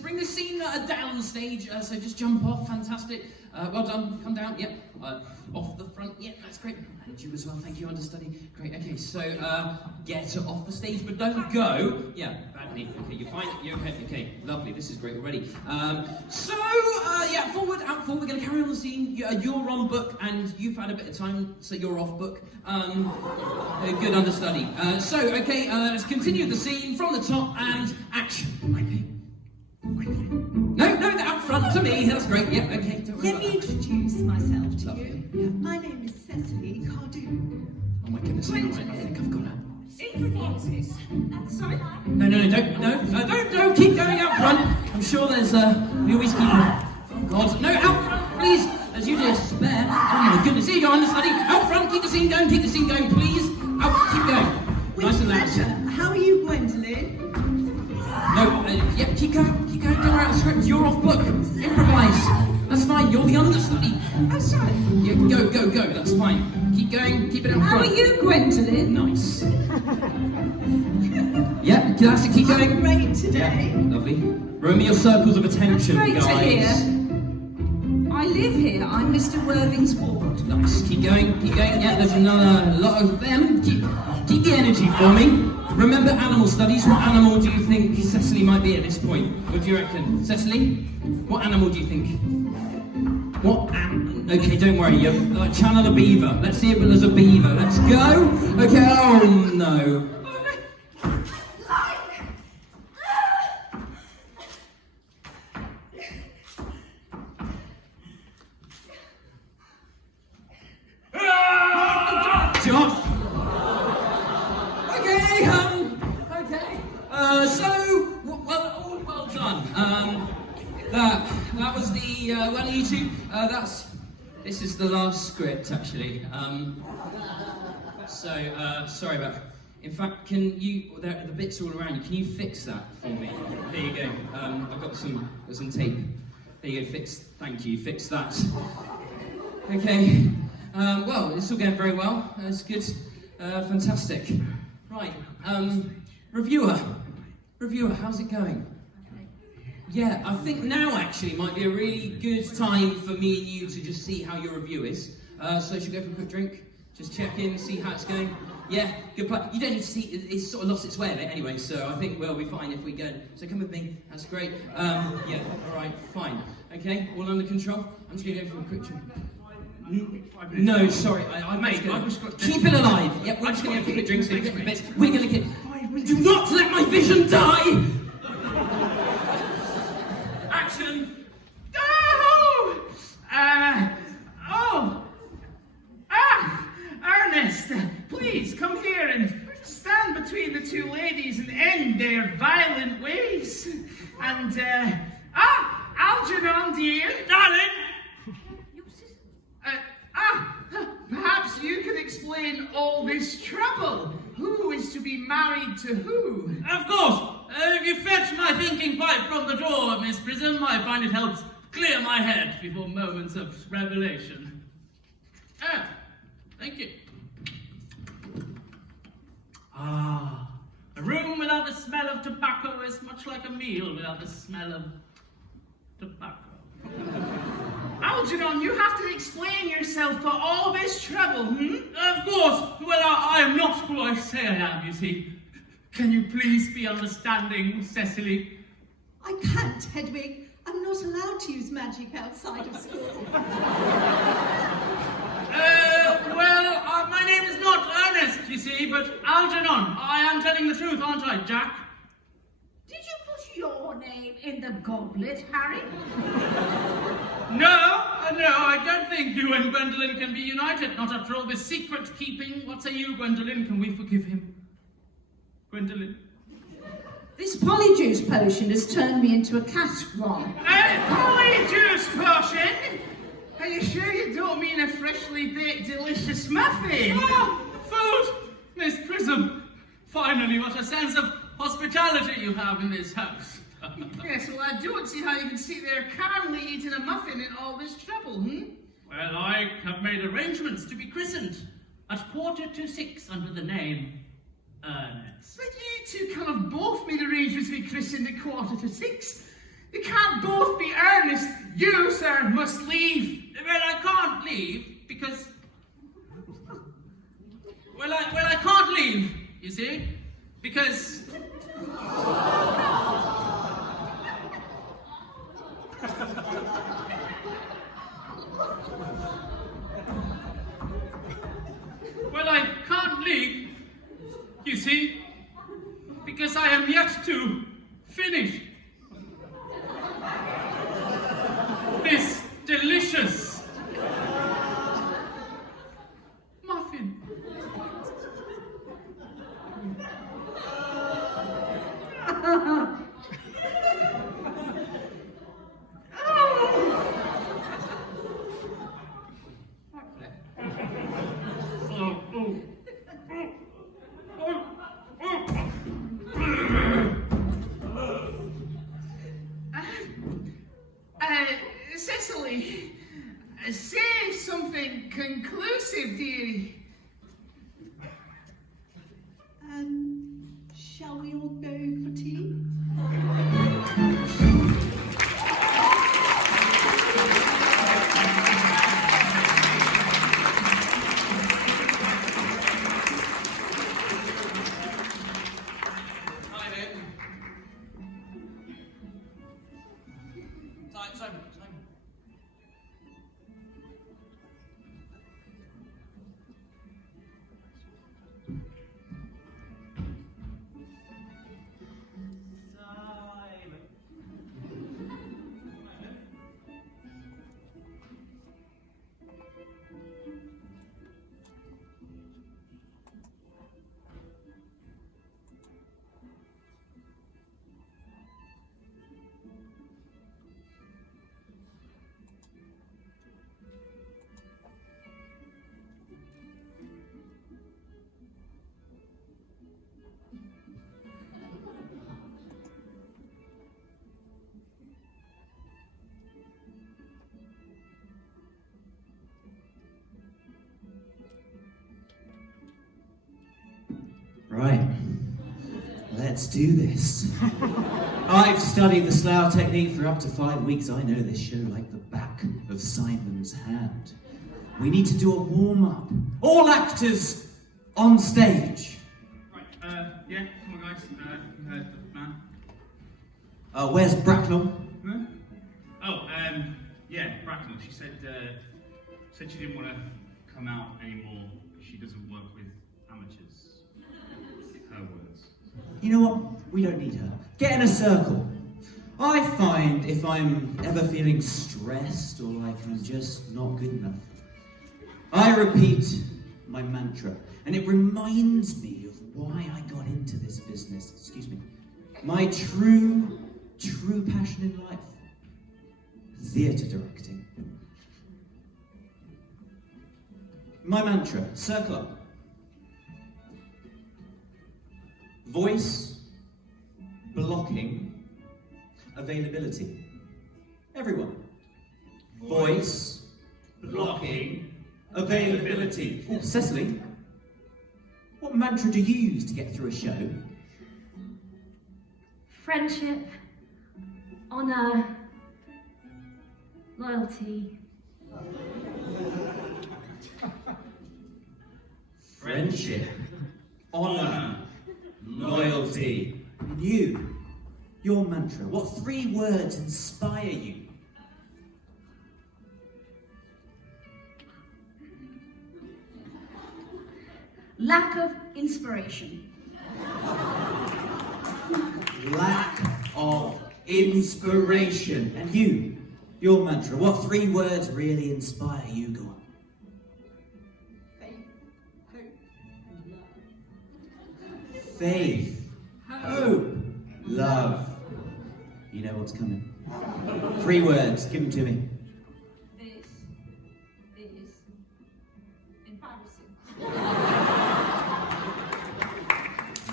bring this scene down stage, so just jump off, fantastic. Well done, come down, yep, off the front, yep, that's great. And you as well, thank you, understudy. Great, okay, so get off the stage, but don't go. Yeah, badly, okay, you're fine, you're okay, lovely, this is great already. Yeah, forward, we're gonna carry on the scene. You're on book, and you've had a bit of time, so you're off book. Good understudy. Okay, let's continue the scene from the top, and action. Okay. No, out front to me. That's great. Yep. Okay. Don't worry Let me about that. introduce myself to Lovely. you. Yeah. My name is Cecily Cardew. Oh my goodness. Right, I think I've got it. Improvises. Sorry. No, don't keep going out front. I'm sure there's we always keep. Oh God, no, out front, please. There's usually a spare. Oh my goodness. Here you go, understudy. Out front. Keep the scene going. Please. Out. Keep going. With Nice and loud. pleasure. How are you, Gwendolyn? No, yep, keep going, don't worry about the script, you're off book, improvise, that's fine, you're the understudy. Oh, sorry. Yeah, go, that's fine, keep going, keep it out How front. are you, Gwendolyn? Nice. Yeah, classic, keep going. I'm great today. Yeah, lovely. Roll me your circles of attention, Great guys. to hear. I live here. I'm Mr. Worthing's ward. Nice, keep going, yeah, there's another lot of them. Keep the energy for me. Remember animal studies. What animal do you think Cecily might be at this point? What do you reckon? Cecily? What animal do you think? Okay, don't worry, you channel a beaver. Let's see if there's a beaver. Let's go. Okay, oh no. Josh. Well done. That was the well, you two. This is the last script actually. Sorry about. In fact, can you? The bits all around you. Can you fix that for me? There you go. I've got some tape. There you go. Thank you. Fix that. Okay. Well, it's all going very well. That's good. Fantastic. Right. Reviewer, how's it going? Yeah, I think now actually might be a really good time for me and you to just see how your review is. So should we go for a quick drink? Just check in, see how it's going. Yeah, good plan. You don't need to see, it's sort of lost its way a bit anyway, so I think we'll be fine if we go. So come with me, that's great. Yeah, alright, fine. Okay, all under control? I'm just going to go for a quick drink. No, sorry, I Mate, I've just got... Keep it alive. Yep, we're just going to go for a quick drink, so get the bits. We're going to get... Do not let my vision die! Action! Earnest, please come here and stand between the two ladies and end their violent ways. And, Algernon, dear. Darling! Perhaps you can explain all this trouble. Who is to be married to who? Of course! If you fetch my thinking pipe from the drawer, Miss Prism, I find it helps clear my head before moments of revelation. Thank you. A room without the smell of tobacco is much like a meal without the smell of tobacco. Algernon, you have to explain yourself for all this trouble, Of course! Well, I am not who I say I am, you see. Can you please be understanding, Cecily? I can't, Hedwig. I'm not allowed to use magic outside of school. My name is not Ernest, you see, but Algernon. I am telling the truth, aren't I, Jack? Did you put your name in the goblet, Harry? No, I don't think you and Gwendolen can be united. Not after all this secret-keeping. What say you, Gwendolen? Can we forgive him? Gwendolen? This polyjuice potion has turned me into a cat, Ron. Polyjuice potion? Are you sure you don't mean a freshly baked delicious muffin? Food! Miss Prism! Finally, what a sense of hospitality you have in this house. Yes, well, I don't see how you can sit there calmly eating a muffin in all this trouble, Well, I have made arrangements to be christened at 5:45 under the name Earnest. But you two kind of both made arrangements to be christened at 5:45. You can't both be Earnest. You, sir, must leave. Well, I can't leave because... Well, I can't leave, you see, because... Well, I can't leave, you see, because I am yet to finish this delicious muffin. Cecily, say something conclusive, dearie. Shall we all go for tea? Simon. Right, let's do this. I've studied the slough technique for up to 5 weeks. I know this show like the back of Simon's hand. We need to do a warm-up. All actors, On stage. Right, yeah, come on guys, you heard the man. Where's Bracknell? Huh? Oh, yeah, Bracknell, she said she didn't want to come out anymore. She doesn't work with amateurs. Her words. You know what? We don't need her. Get in a circle. I find if I'm ever feeling stressed or like I'm just not good enough, I repeat my mantra, and it reminds me of why I got into this business. Excuse me. My true passion in life. Theatre directing. My mantra, circle up. Voice, blocking, availability. Everyone. Voice, blocking, availability. Oh, Cecily, what mantra do you use to get through a show? Friendship, honour, loyalty. Friendship, honour, loyalty. And you, your mantra, what 3 words inspire you? Lack of inspiration. Lack of inspiration. And you, your mantra, what 3 words really inspire you? Go on. Faith, hope, love. You know what's coming. 3 words, give them to me. This is embarrassing.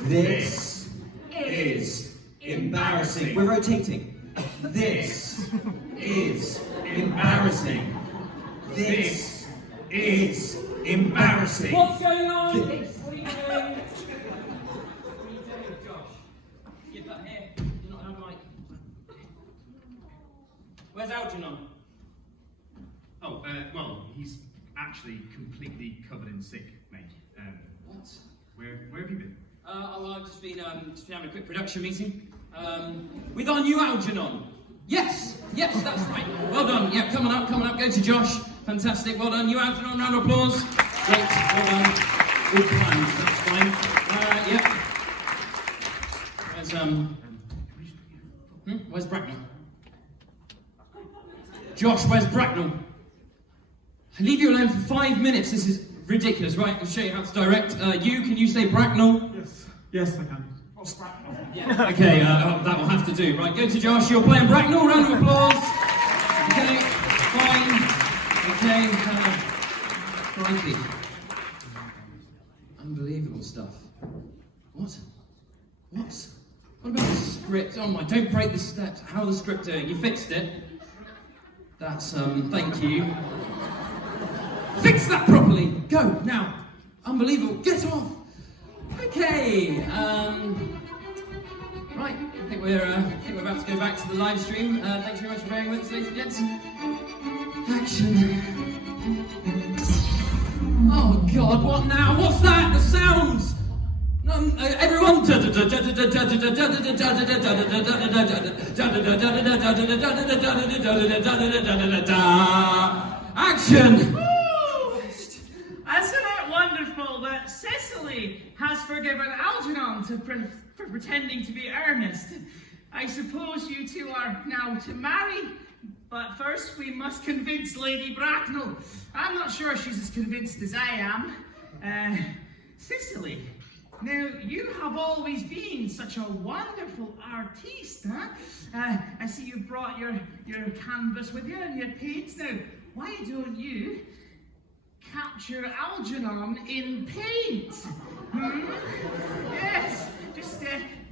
This is embarrassing. We're rotating. This is embarrassing. This is embarrassing. What's going on? This. What are you doing? What are you doing, Josh? Give that here. You're not having Where's Algernon? Oh, well, he's actually completely covered in sick, mate. What? Where have you been? I've just been having a quick production meeting with our new Algernon. Yes, that's right. Well done. Yeah, coming up. Go to Josh. Fantastic. Well done, new Algernon. Round of applause. Great. Well done. All planned. That's fine. Yep. Where's Bracknell? Josh, where's Bracknell? I leave you alone for 5 minutes. This is ridiculous. Right, I'll show you how to direct. Can you say Bracknell? Yes, I can. Oh, Bracknell. Yeah. Okay, that will have to do. Right, go to Josh. You're playing Bracknell. Round of applause. Okay, fine. Okay, crikey. Unbelievable stuff. What? What about the script? Oh my, don't break the steps. How the script doing? You fixed it. That's, thank you. Fix that properly. Go, now. Unbelievable. Get off. Okay, right, I think we're about to go back to the live stream. Thanks very much for bearing with us, ladies and gents. Action. Oh God, what now? What's that? The sounds. Everyone. Action. Isn't it wonderful that Cecily has forgiven Algernon for pretending to be Earnest? I suppose you two are now to marry, but first we must convince Lady Bracknell. I'm not sure she's as convinced as I am. Cecily, now you have always been such a wonderful artiste, huh? I see you brought your canvas with you and your paints. Now, why don't you capture Algernon in paint? Yes, just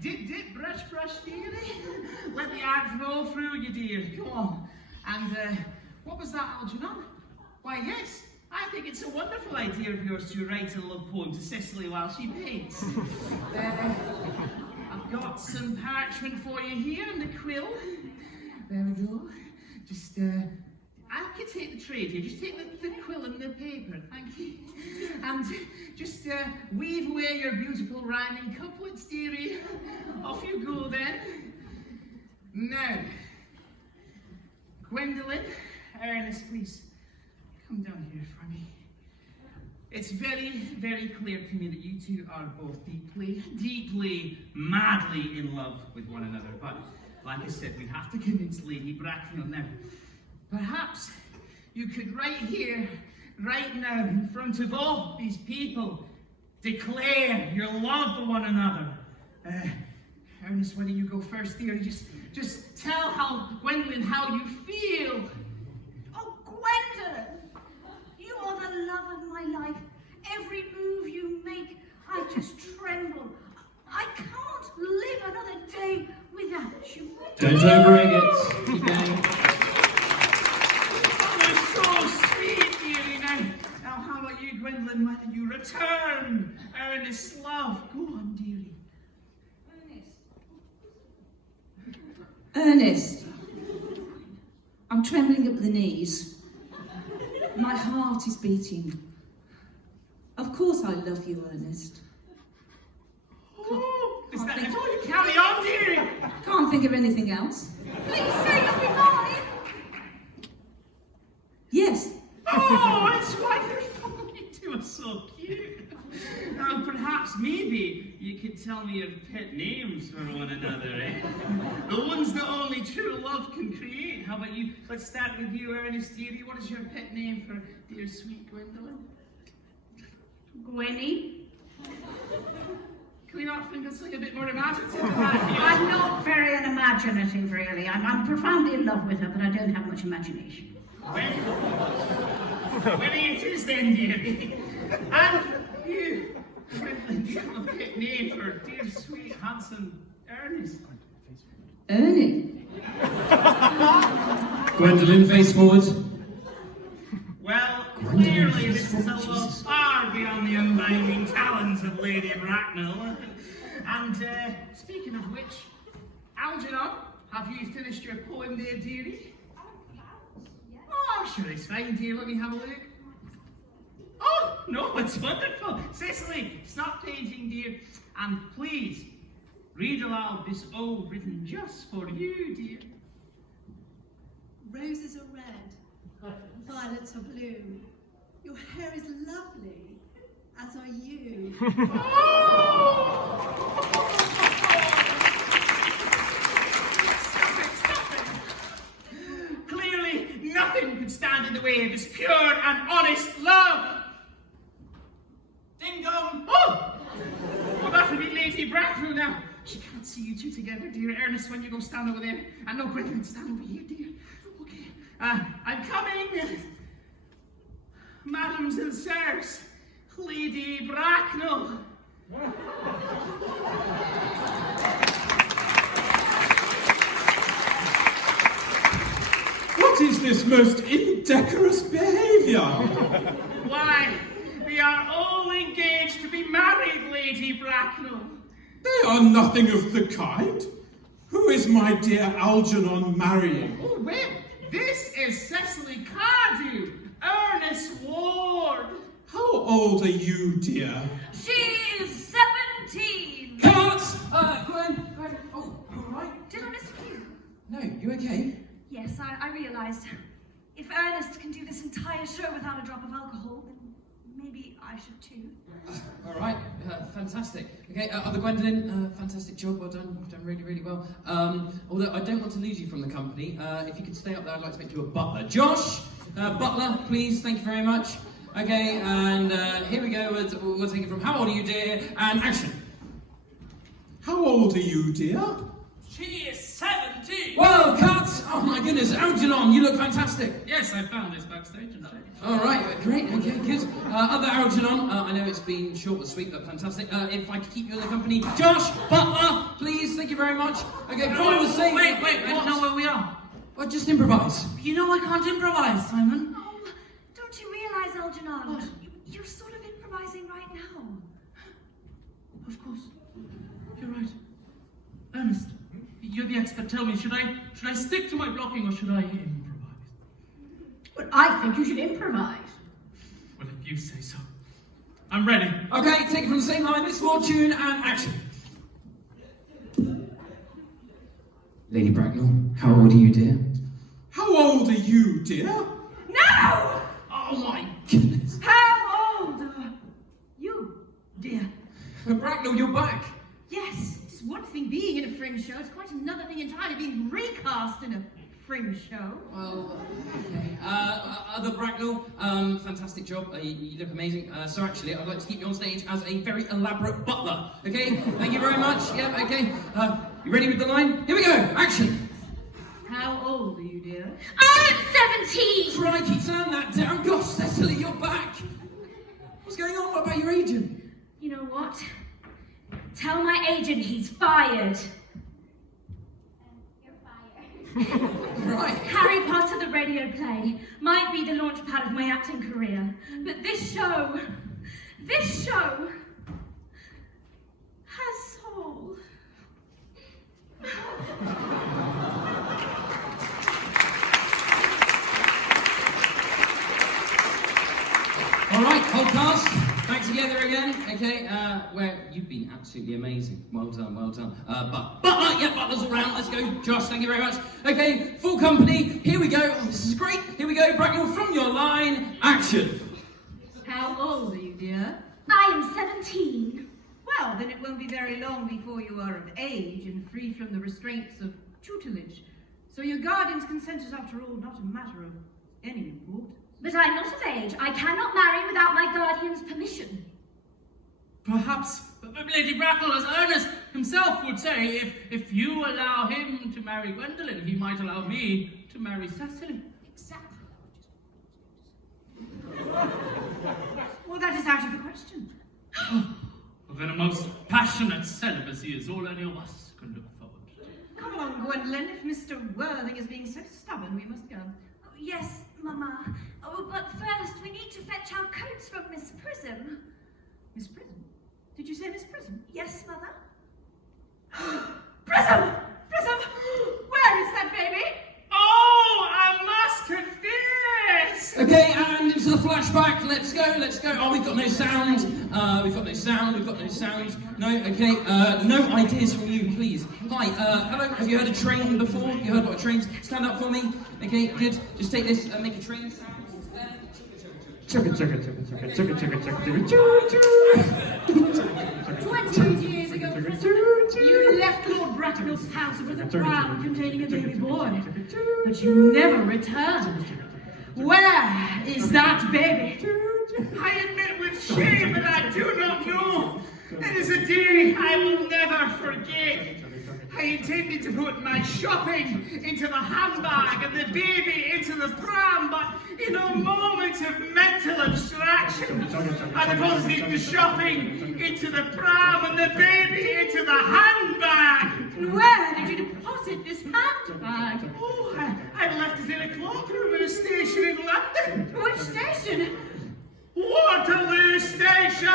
dip, brush, dearie. Let the art flow through you, dear. Go on. And what was that, Algernon? Why, yes, I think it's a wonderful idea of yours to write a love poem to Cecily while she paints. I've got some parchment for you here and a quill. There we go. Just, can take the tray here. Just take the quill and the paper, thank you. And just weave away your beautiful rhyming couplets, dearie. Off you go then. Now, Gwendolyn, Ernest, please, come down here for me. It's very, very clear to me that you two are both deeply, deeply, madly in love with one another. But, like I said, we have to convince Lady Bracknell now. Perhaps you could right here, right now, in front of all these people, declare your love for one another. Ernest, why don't you go first, dear? Just tell Gwendolyn how you feel. Oh, Gwendolyn! You are the love of my life. Every move you make, I just tremble. I can't live another day without you. Don't overegg it. Keep going. Oh, so sweet, dearie. Now, how about you, Gwendolyn? Why don't you return Ernest's love? Go on, dearie. Ernest, I'm trembling at the knees. My heart is beating. Of course I love you, Ernest. Is that all you carry on, dearie? Can't think of anything else. Please say you'll be mine. Yes. Oh, it's wonderful. You two are so cute. Now, perhaps, maybe, you could tell me your pet names for one another, eh? The ones that only true love can create. How about you? Let's start with you, Ernest, dearie. What is your pet name for dear sweet Gwendolyn? Gwenny. Can we not think of something a bit more imaginative than that? I'm not very unimaginative, really. I'm profoundly in love with her, but I don't have much imagination. Gwenny it is then, dearie. And you, Gwendolyn, do you have a pet name for dear, sweet, handsome Ernest? Ernie. Gwendolyn, face forward. Well, clearly this is a love far beyond the unbinding talons of Lady Bracknell. And speaking of which, Algernon, have you finished your poem there, dearie? Oh, I'm sure it's fine, dear. Let me have a look. Oh, no, it's wonderful. Cecily, stop painting, dear. And please, read aloud this ode written just for you, dear. Roses are red, violets are blue. Your hair is lovely, as are you. Stop it. Clearly, nothing could stand in the way of this pure and honest love. Ding dong. Oh! Well, that would be Lady Bracknell now. She can't see you two together, dear. Ernest, when you go stand over there. And no, Gwendolyn, stand over here, dear. Okay. I'm coming. Madams and sirs, Lady Bracknell. What is this most indecorous behaviour? Why, we are all engaged to be married, Lady Bracknell. They are nothing of the kind. Who is my dear Algernon marrying? Oh, well, this is Cecily Cardew, Ernest Ward. How old are you, dear? She is 17. Cut! Gwen, oh, you alright? Did I miss you? No, you okay? Yes, I realised. If Ernest can do this entire show without a drop of alcohol, then maybe I should too. Alright, fantastic. Okay, other Gwendolyn, fantastic job, well done. You've done really, really well. Although I don't want to lose you from the company, if you could stay up there, I'd like to make you a butler. Josh, butler, please, thank you very much. Okay, and here we go, we'll take it from how old are you, dear, and action. How old are you, dear? She is 17. Well, cut! Oh my goodness, Algernon, you look fantastic. Yes, I found this backstage. Alright, great, okay, good. Other Algernon, I know it's been short but sweet, but fantastic. If I could keep you in the company. Josh, butler, please, thank you very much. Okay, follow the same. Wait, I don't know where we are. Well, just improvise. You know I can't improvise, Simon. Oh, don't you realise, Algernon? You're sort of improvising right now. Of course. You're right. Ernest, you're the expert. Tell me, should I stick to my blocking or should I improvise? Well, I think you should improvise. Well, if you say so. I'm ready. Okay, take it from the same line, Miss Fortune, and action. Lady Bracknell, how old are you, dear? How old are you, dear? No! Oh my goodness. How old are you, dear? Bracknell, you're back. Yes, it's one thing being in a fringe show, it's quite another thing entirely being recast in a fringe show. Well, okay. Other Bracknell, fantastic job. You look amazing. So actually, I'd like to keep you on stage as a very elaborate butler. Okay? Thank you very much. Yep, okay. You ready with the line? Here we go. Action. How old are you, dear? I'm 17! Crikey, turn that down. Gosh, Cecily, you're back. What's going on? What about your agent? You know what? Tell my agent he's fired. Right. Harry Potter the radio play might be the launch pad of my acting career, but this show has soul. All right, whole cast, back together again. Okay, where you've been absolutely amazing. Well done, well done. Butler, yeah, Butler's all round. Let's go, Josh. Thank you very much. Okay, full company. Here we go. Oh, this is great. Here we go, Bracknell, from your line, action. How old are you, dear? I am 17. Well, then it won't be very long before you are of age and free from the restraints of tutelage. So your guardian's consent is, after all, not a matter of any importance. But I'm not of age. I cannot marry without my guardian's permission. Perhaps Lady Bracknell, as Ernest himself would say, if you allow him to marry Gwendolen, he might allow me to marry Cecily. Exactly. Well, that is out of the question. Well, then a most passionate celibacy is all any of us can look forward to. Come along, Gwendolen. If Mr. Worthing is being so stubborn, we must go. Oh, yes, Mama. Oh, but first we need to fetch our coats from Miss Prism. Miss Prism? Did you say Miss Prism? Yes, Mother. Prism! Prism! Where is that baby? Oh, I must confess! Okay, and into the flashback. Let's go, let's go. Oh, we've got no sound. We've got no sound. No, okay. No ideas from you, please. Hi, hello. Have you heard a train before? Have you heard what a train's? Stand up for me. Okay, good. Just take this and make a train sound. Chugga chugga chugga chugga chugga chugga chugga chugga chugga. 28 years ago, Prism, you left Lord Bracknell's house with a pram containing a baby boy, but you never returned. Where is that baby? I admit with shame that I do not know. It is a day I will never forget. I intended to put my shopping into the handbag and the baby into the pram, but in a moment of mental abstraction, I deposited the shopping into the pram and the baby into the handbag. And where did you deposit this handbag? Oh, I left it in a cloakroom at a station in London. Which station? Waterloo Station!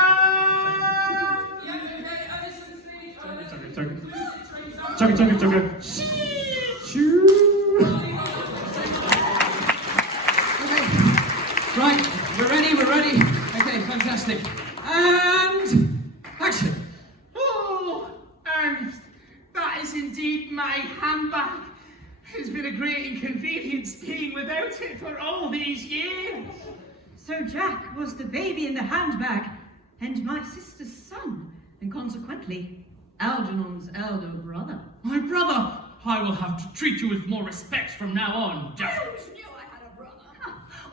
Chugga chugga chugga. Okay, right, we're ready. Okay, fantastic. And action. Oh, Ernest, that is indeed my handbag. It's been a great inconvenience being without it for all these years. So Jack was the baby in the handbag, and my sister's son, and consequently, Algernon's elder brother. My brother! I will have to treat you with more respect from now on, Jack. I always knew I had a brother.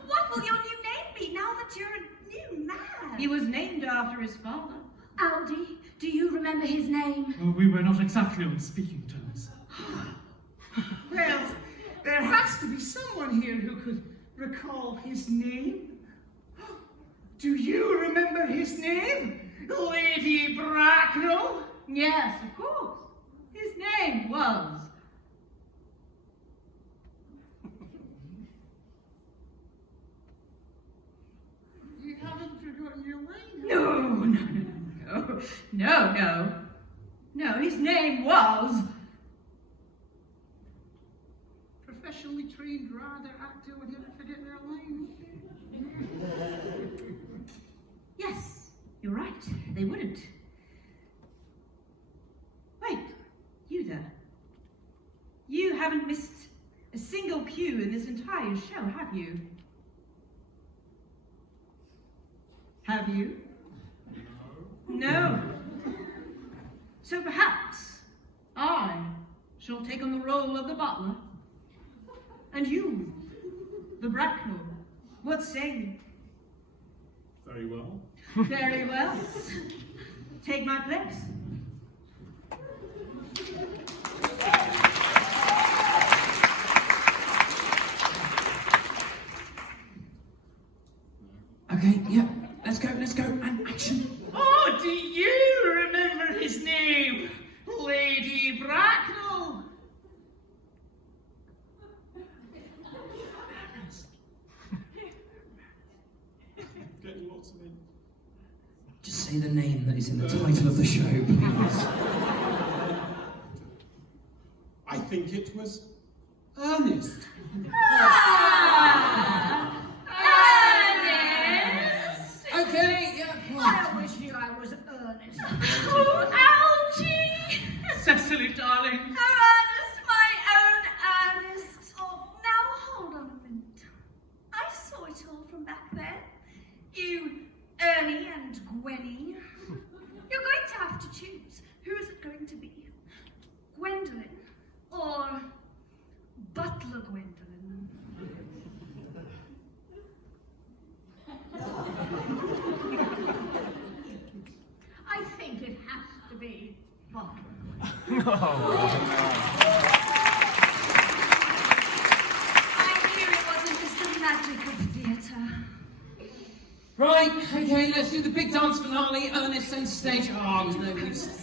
What will your new name be now that you're a new man? He was named after his father. Aldi, do you remember his name? Oh, we were not exactly on speaking terms. Well, there has to be someone here who could recall his name. Do you remember his name? Lady Bracknell? Yes, of course. His name was... You haven't forgotten your name? No, his name was... specially trained rider actor would ever forget their lines. Yes, you're right. They wouldn't. Wait, you there. You haven't missed a single cue in this entire show, have you? Have you? No. So perhaps I shall take on the role of the butler. And you, the Bracknell, what say you? Very well. Very well. Take my place. Okay, yeah, let's go, and action. Oh, do you remember his name? Lady Bracknell. Getting lots of in. Just say the name that is in the title of the show, please. I think it was Earnest. Ernest! Okay, yeah. I always knew I was Ernest. Oh, Algie! Cecily, darling. Oh, Ernest, my own Ernest. Oh, now hold on a minute. I saw it all from back there. You, Ernie and Gwenny. You're going to have to choose. Who is it going to be? Gwendolyn or Butler Gwendolyn? I think it has to be Butler. I knew it wasn't just the magic of theatre. Right, okay, let's do the big dance finale. Ernest center stage. Oh, no,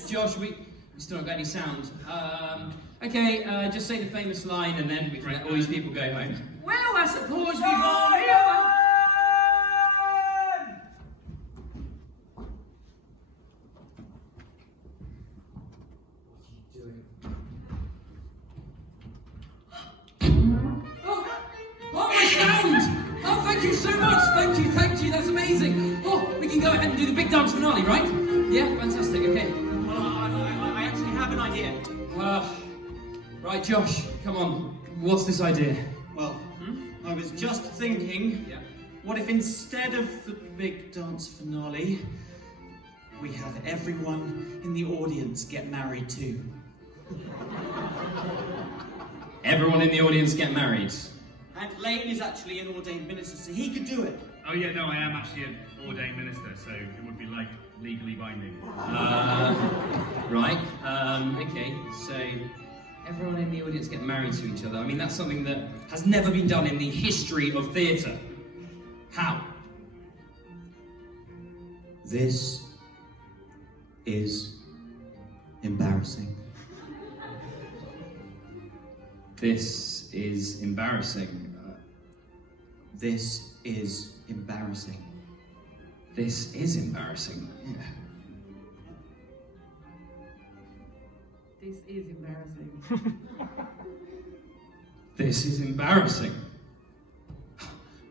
Josh, we still not got any sound. Okay, just say the famous line and then we can let all these people go home. Well, I suppose we've all realized. Oh, my sound! Oh, thank you so much! Thank you, that's amazing! Oh, we can go ahead and do the big dance finale, right? Yeah, fantastic, okay. Well, I actually have an idea. Right, Josh, come on. What's this idea? Well, I was just thinking, Yeah. what if instead of the big dance finale, we have everyone in the audience get married too? Everyone in the audience get married. And Lane is actually an ordained minister, so he could do it. Oh yeah, no, I am actually an ordained minister, so it would be like legally binding. Right, okay, so everyone in the audience get married to each other. I mean, that's something that has never been done in the history of theatre. How? This is embarrassing. This is embarrassing. This is embarrassing. This is embarrassing. Yeah. This is embarrassing. This is embarrassing.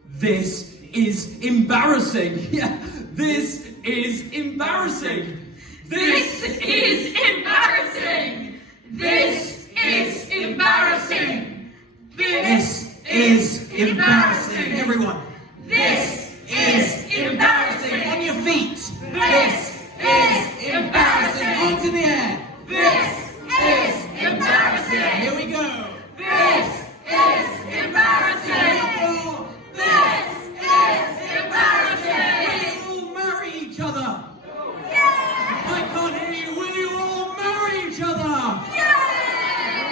This is embarrassing. Yeah, this is embarrassing. This is embarrassing! This is embarrassing! This is embarrassing. Everyone, This is embarrassing! on your feet. This is embarrassing! Arms in the air. This is embarrassing! Here we go. This is embarrassing! This is embarrassing! Will you all marry each other? I can't hear you. Will you all marry each other?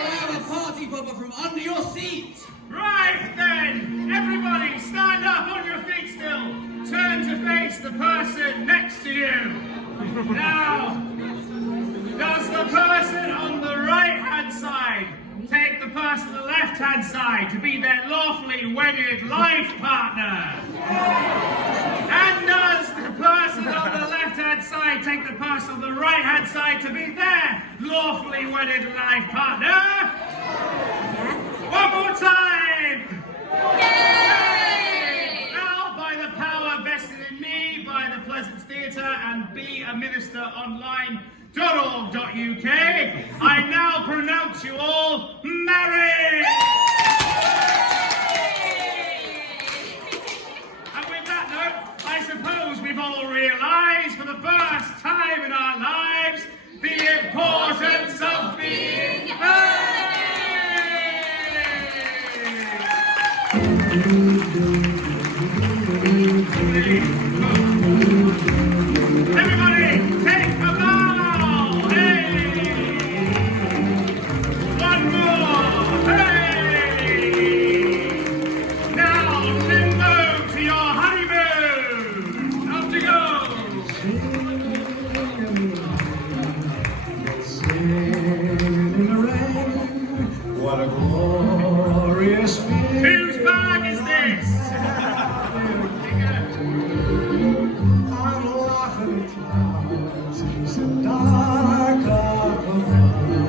We'll have a party popper from under your seat. Right then, everybody stand up on your feet still. Turn to face the person next to you. Now, does the person on the right-hand side take the person on the left-hand side to be their lawfully wedded life partner? And does the person on the left-hand side take the person on the right-hand side to be their lawfully wedded life partner? One more time! Yay! Now, by the power vested in me by the Pleasance Theatre and Be a Minister Online.org.uk, I now pronounce you all married! And with that note, I suppose we've all realised for the first time in our lives the importance of being married! Everybody, take a bow! Hey! One more! Hey! Now, limbo to your honeymoon! Off you go! What a glorious feeling. Whose bag is this? I'm laughing at clouds so dark up above.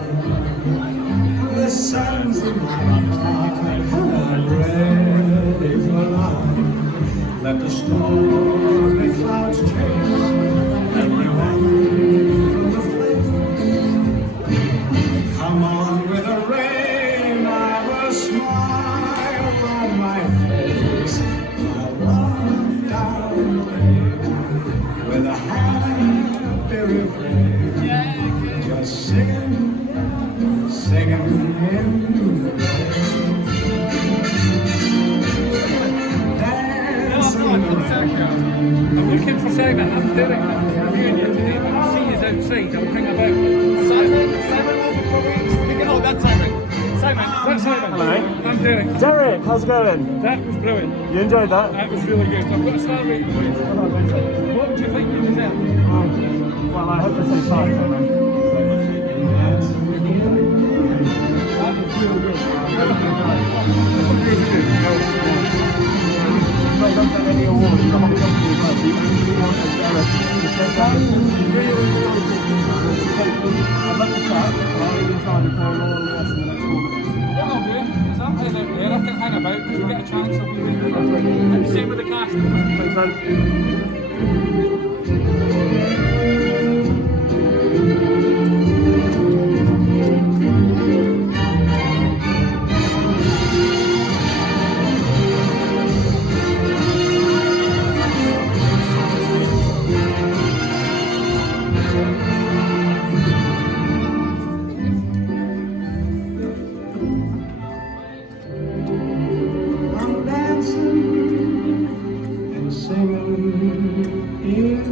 The sun's in my heart, I'm ready for life. Let the stormy clouds chase everyone from the flame. Come on with the rain, I've a smile on my face. I'll walk down the lane with a happy refrain, just singing in the rain. I'm looking for Simon. I'm doing it. When I see you outside, I'll bring about. Simon will be probably thinking, oh, that's Simon. That's Simon. Hello. I'm Derek. Derek, how's it going? That was brilliant. You enjoyed that? That was really good. I've got a star rating for you. What would you think you deserve? Well, I hope to say 5. That was really good. I don't get any awards from the company, but we want Derek to take that. Really good. I'd like to chat, but I'll leave in time before all the rest in the next 4 minutes. What I'll do is I'm heading out there. I can hang about. If we get a chance, I'll be with you. And same with the cast. Thanks, man. I'm dancing and singing in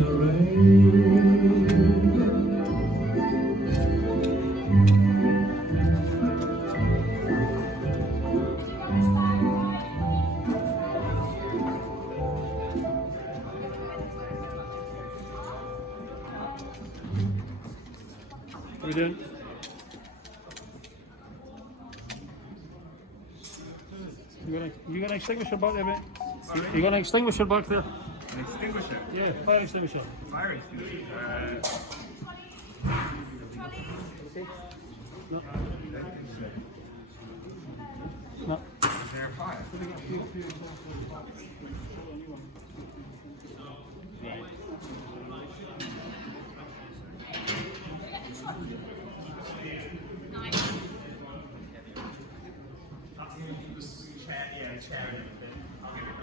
the rain. How we doing? You got an extinguisher back there, mate? You got an extinguisher back there? An extinguisher? Yeah, fire extinguisher. Fire extinguisher? No. No. Is there a fire? Chair and everything. I'll give it a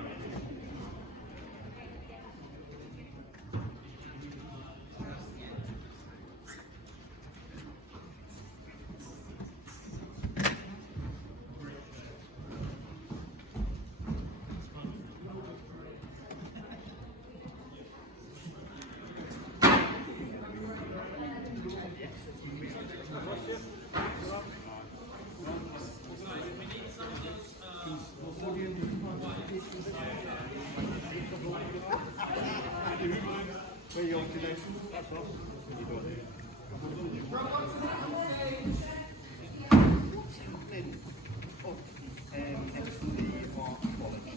Where are you off today? That's off.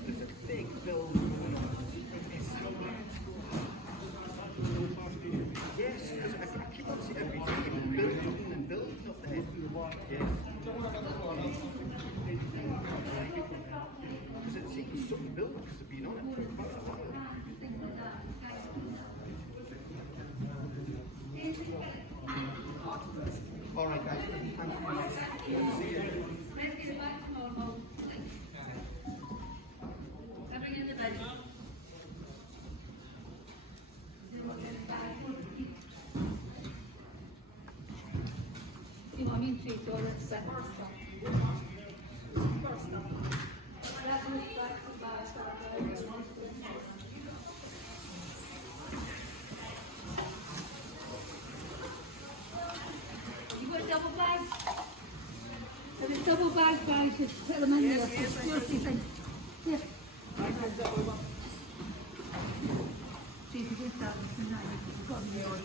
There's a big build going on. Yes, because I keep on seeing every day building up there. Yeah. some buildings have been on it for quite a while. All right, guys. You want me to take all that stuff? You got double bags? If it's double bags, guys, just put them in there. Yes. See if you do that tonight, you've got me your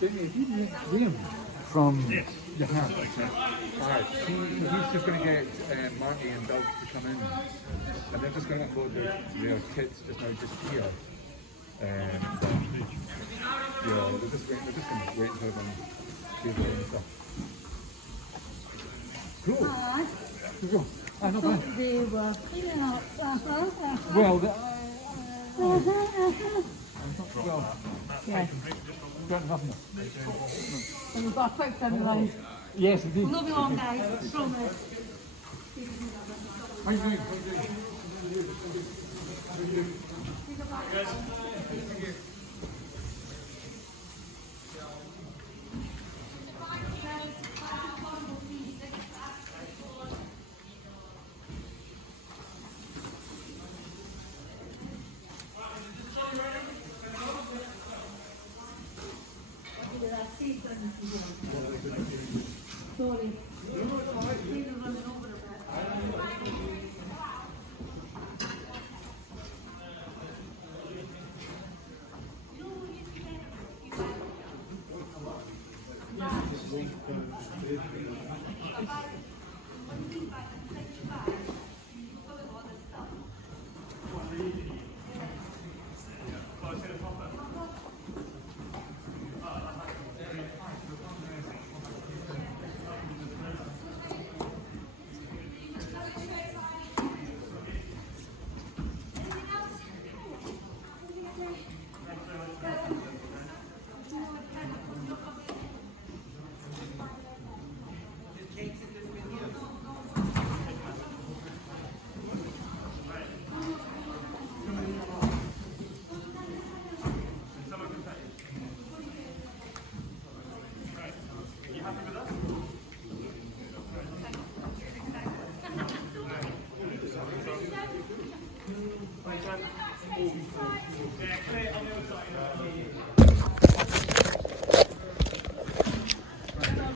Jamie, if you meet Liam from the house, alright, he's just going to get Marty and Doug to come in, and they're just going to upload their kits just now, just here. Yeah, they're just going to wait until them do their own stuff. Cool. Cool. Ah, not bad. They were, Well, well, yeah. Got nothing. And we've got a quick deadline. Yes, indeed. We'll not be long, guys. Promise. How you doing? Sorry. Yeah, clear on the other side.